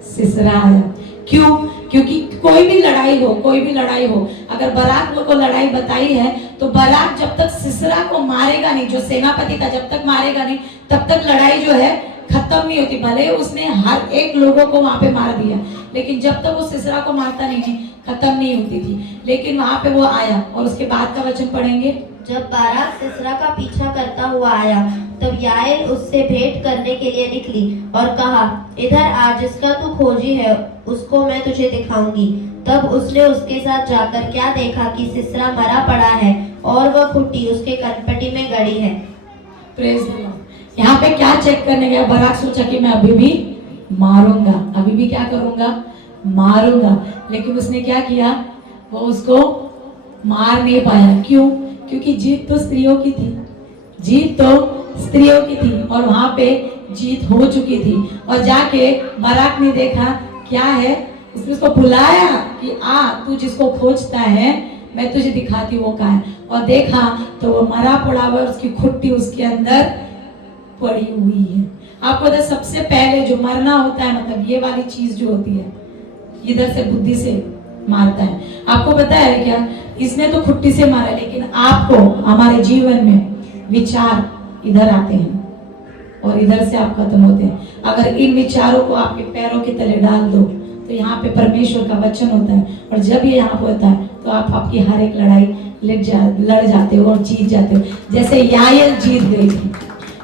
सिसरा आया। क्यों? क्योंकि कोई भी लड़ाई हो, अगर बराक को लड़ाई बताई है तो बराक जब तक सिसरा को मारेगा नहीं, जो सेनापति था, जब तक मारेगा नहीं तब तक लड़ाई जो है खत्म नहीं होती। भले उसने हर एक लोगों को वहां पे मार दिया, लेकिन जब तक वो सिसरा को मारता नहीं खत्म नहीं होती थी। लेकिन वहां पे वो आया और उसके बाद का वचन पढ़ेंगे। जब बाराक सिसरा का पीछा करता हुआ आया, तब याएल उससे भेंट करने के लिए निकली और कहा, इधर आ, जिसका तू खोजी है उसको मैं तुझे दिखाऊंगी। तब उसने उसके साथ जाकर क्या देखा कि सिसरा मरा पड़ा है और वह खुट्टी उसके कनपटी में गड़ी है। Praise the Lord. यहाँ पे क्या चेक करने गया? बराक सोचा कि मैं अभी भी मारूंगा, अभी भी क्या करूंगा? मारूंगा। लेकिन उसने क्या किया? वो उसको मार नहीं पाया। क्यों? क्योंकि जीत तो स्त्रियों की थी, जीत तो स्त्रियों की थी और वहां पे जीत हो चुकी थी। और जाके बराक ने देखा क्या है, उसने उसको बुलाया कि आ, तू जिसको खोजता है मैं तुझे दिखाती हूँ वो कहाँ है। और देखा तो वो मरा पड़ा हुआ, उसकी खुट्टी उसके अंदर पड़ी हुई है। आपको पता है सबसे पहले जो मरना होता है, मतलब ये वाली चीज जो होती है, इधर से बुद्धि से मारता है। आपको पता है क्या? इसने तो खुट्टी से मारा, लेकिन आपको हमारे जीवन में विचार इधर आते हैं और इधर से आप खत्म होते हैं। अगर इन विचारों को आपके पैरों के तले डाल दो तो यहाँ पे परमेश्वर का वचन होता है। और जब ये यहाँ पे होता है तो आप आपकी हर एक लड़ाई लड़ जाते हो और जीत जाते हो। जैसे याएल जीत गई थी,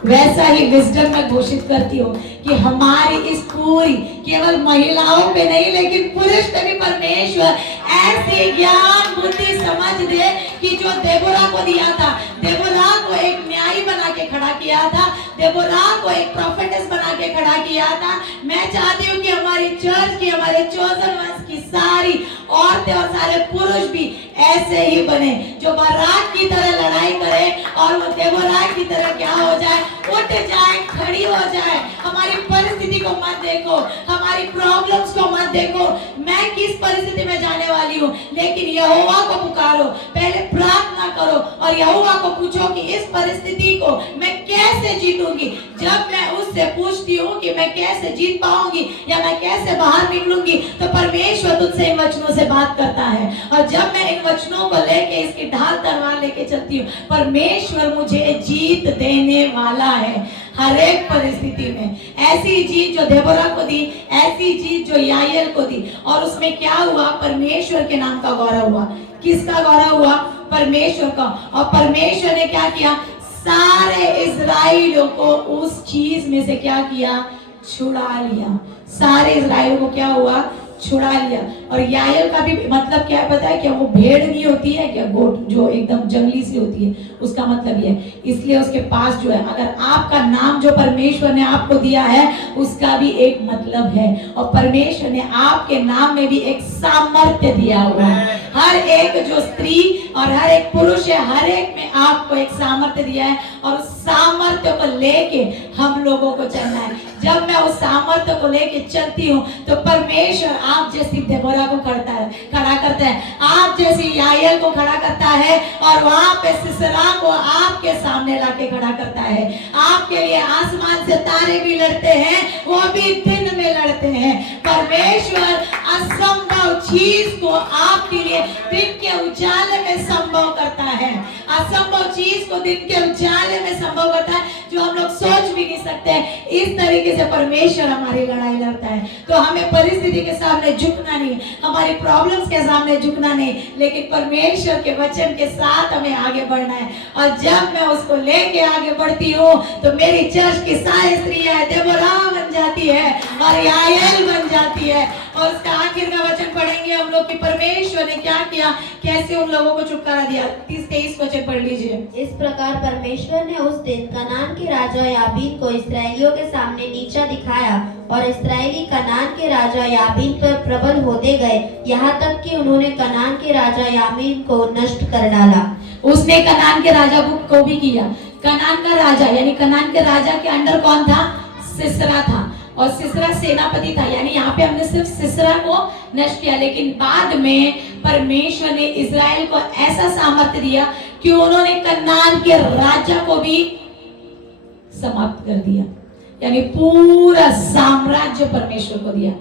वैसा ही विजडम में घोषित करती हूँ कि हमारी इस पूरी केवल महिलाओं पे नहीं लेकिन पुरुष पे भी परमेश्वर ऐसी ज्ञान बुद्धि समझ दे कि जो देबोरा को दिया था, देबोरा को एक न्यायी बना के खड़ा किया था, देबोरा को एक प्रोफेटेस बना के खड़ा किया था। मैं चाहती हूँ कि हमारी चर्च की, हमारे चोजन वंश की सारी औरतें और सारे पुरुष भी ऐसे ही बने, जो बाराक की तरह लड़ाई करे और वो देबोरा की तरह क्या हो जाए, उठ जाए, खड़ी हो जाए। हमारी परिस्थिति को मत देखो, हमारी प्रॉब्लम्स को मत देखो, मैं किस परिस्थिति में जाने वाली हूँ, लेकिन यहोवा को पुकारो, पहले प्रार्थना करो और यहोवा को पूछो कि इस परिस्थिति को मैं कैसे जीतूंगी। जब मैं उससे पूछती हूँ कि मैं कैसे जीत पाऊंगी या मैं कैसे बाहर निकलूंगी, तो परमेश्वर तुझसे इन वचनों से बात करता है। और जब मैं इन वचनों को लेके, इसकी ढाल तलवार लेके चलती हूँ, परमेश्वर मुझे जीत देने वाला है हर एक परिस्थिति में। ऐसी जीत जो देबोरा को दी, ऐसी जीत जो याएल को दी। और उसमें क्या हुआ? परमेश्वर के नाम का गौरव हुआ। किसका गौरव हुआ? परमेश्वर का। और परमेश्वर ने क्या किया? सारे इजराइलियों को उस चीज में से क्या किया? छुड़ा लिया। सारे इजराइलियों को क्या हुआ? छुड़ा लिया। और याएल का भी मतलब क्या है पता है क्या? वो भेड़ नहीं होती है क्या, गोट जो एकदम जंगली सी होती है, उसका मतलब ये है। इसलिए उसके पास जो है, अगर आपका नाम जो परमेश्वर ने आपको दिया है उसका भी एक मतलब है। और परमेश्वर ने आपके नाम में भी एक सामर्थ्य दिया हुआ है। हर एक जो स्त्री और हर एक पुरुष है, हर एक में आपको एक सामर्थ्य दिया है और उस सामर्थ्य को लेके हम लोगों को चलना है। जब मैं उस सामर्थ्य को लेके चलती हूँ तो परमेश्वर आप जैसी देबोरा को खड़ा करता है, आप जैसी याएल को खड़ा करता है और वहां पे सिसरा को आपके सामने लाके खड़ा करता है। आपके लिए आसमान से तारे भी लड़ते हैं, वो भी दिन में लड़ते हैं। परमेश्वर असंभव चीज को आपके लिए दिन के उजाले में संभव करता है। असंभव चीज को दिन के उजाले में संभव करता है, जो हम लोग सोच भी नहीं सकते। इस तरीके से परमेश्वर हमारी लड़ाई लड़ता है। तो हमें परिस्थिति के सामने झुकना नहीं, हमारी प्रॉब्लम्स के सामने झुकना नहीं, लेकिन परमेश्वर के वचन के साथ हमें आगे बढ़ना है। और जब मैं उसको लेके आगे बढ़ती हूँ तो मेरी चर्च की सारी स्त्रियां देबोरा बन जाती है और याएल बन जाती है। और उसका आखिर का वचन पढ़ेंगे हम लोग कि परमेश्वर ने क्या किया, कैसे उन लोगों को छुटकारा दिया। 30-23 वचन पढ़ लीजिए। इस प्रकार परमेश्वर ने उस दिन कनान के राजा याबीन को इसराइलियों के सामने नीचा दिखाया और इसराइली कनान के राजा याबीन पर प्रबल होते गए, यहाँ तक कि उन्होंने कनान के राजा याबीन को नष्ट कर डाला। उसने कनान के राजा को भी किया। कनान का राजा यानी कनान के राजा के अंडर कौन था? सिसरा था, और सिसरा सेनापति था। यानी यहाँ पे हमने सिर्फ सिसरा को नष्ट किया, लेकिन बाद में परमेश्वर ने इजराइल को ऐसा सामर्थ्य दिया कि उन्होंने कनान के राजा को भी समाप्त कर दिया। यानी पूरा साम्राज्य परमेश्वर को दिया।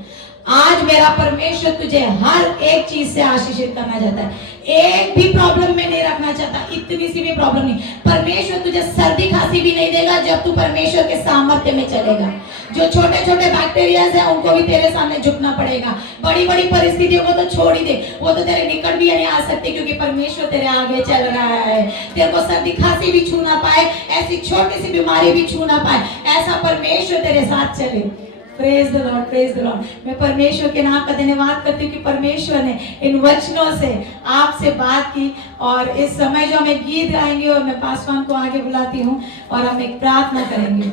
आज मेरा परमेश्वर तुझे हर एक चीज से आशीषित करना चाहता है, एक भी प्रॉब्लम में नहीं रखना चाहता, इतनी सी भी प्रॉब्लम नहीं। परमेश्वर तुझे सर्दी खांसी भी नहीं देगा जब तू परमेश्वर के सामर्थ्य में चलेगा। जो छोटे छोटे बैक्टीरियाज हैं उनको भी तेरे सामने झुकना पड़ेगा। बड़ी बड़ी परिस्थितियों को तो छोड़ ही दे, वो तो तेरे निकट भी नहीं आ सकती, क्योंकि परमेश्वर तेरे आगे चल रहा है। तेरे को सर्दी खांसी भी छू ना पाए, ऐसी छोटी सी बीमारी भी छू ना पाए, ऐसा परमेश्वर तेरे साथ चले। Praise the Lord, praise the Lord. मैं परमेश्वर के नाम का धन्यवाद करती हूँ कि परमेश्वर ने इन वचनों से आपसे बात की। और इस समय जो हमें गीत गाएंगे और मैं पासवान को आगे बुलाती हूँ और हम एक प्रार्थना करेंगे।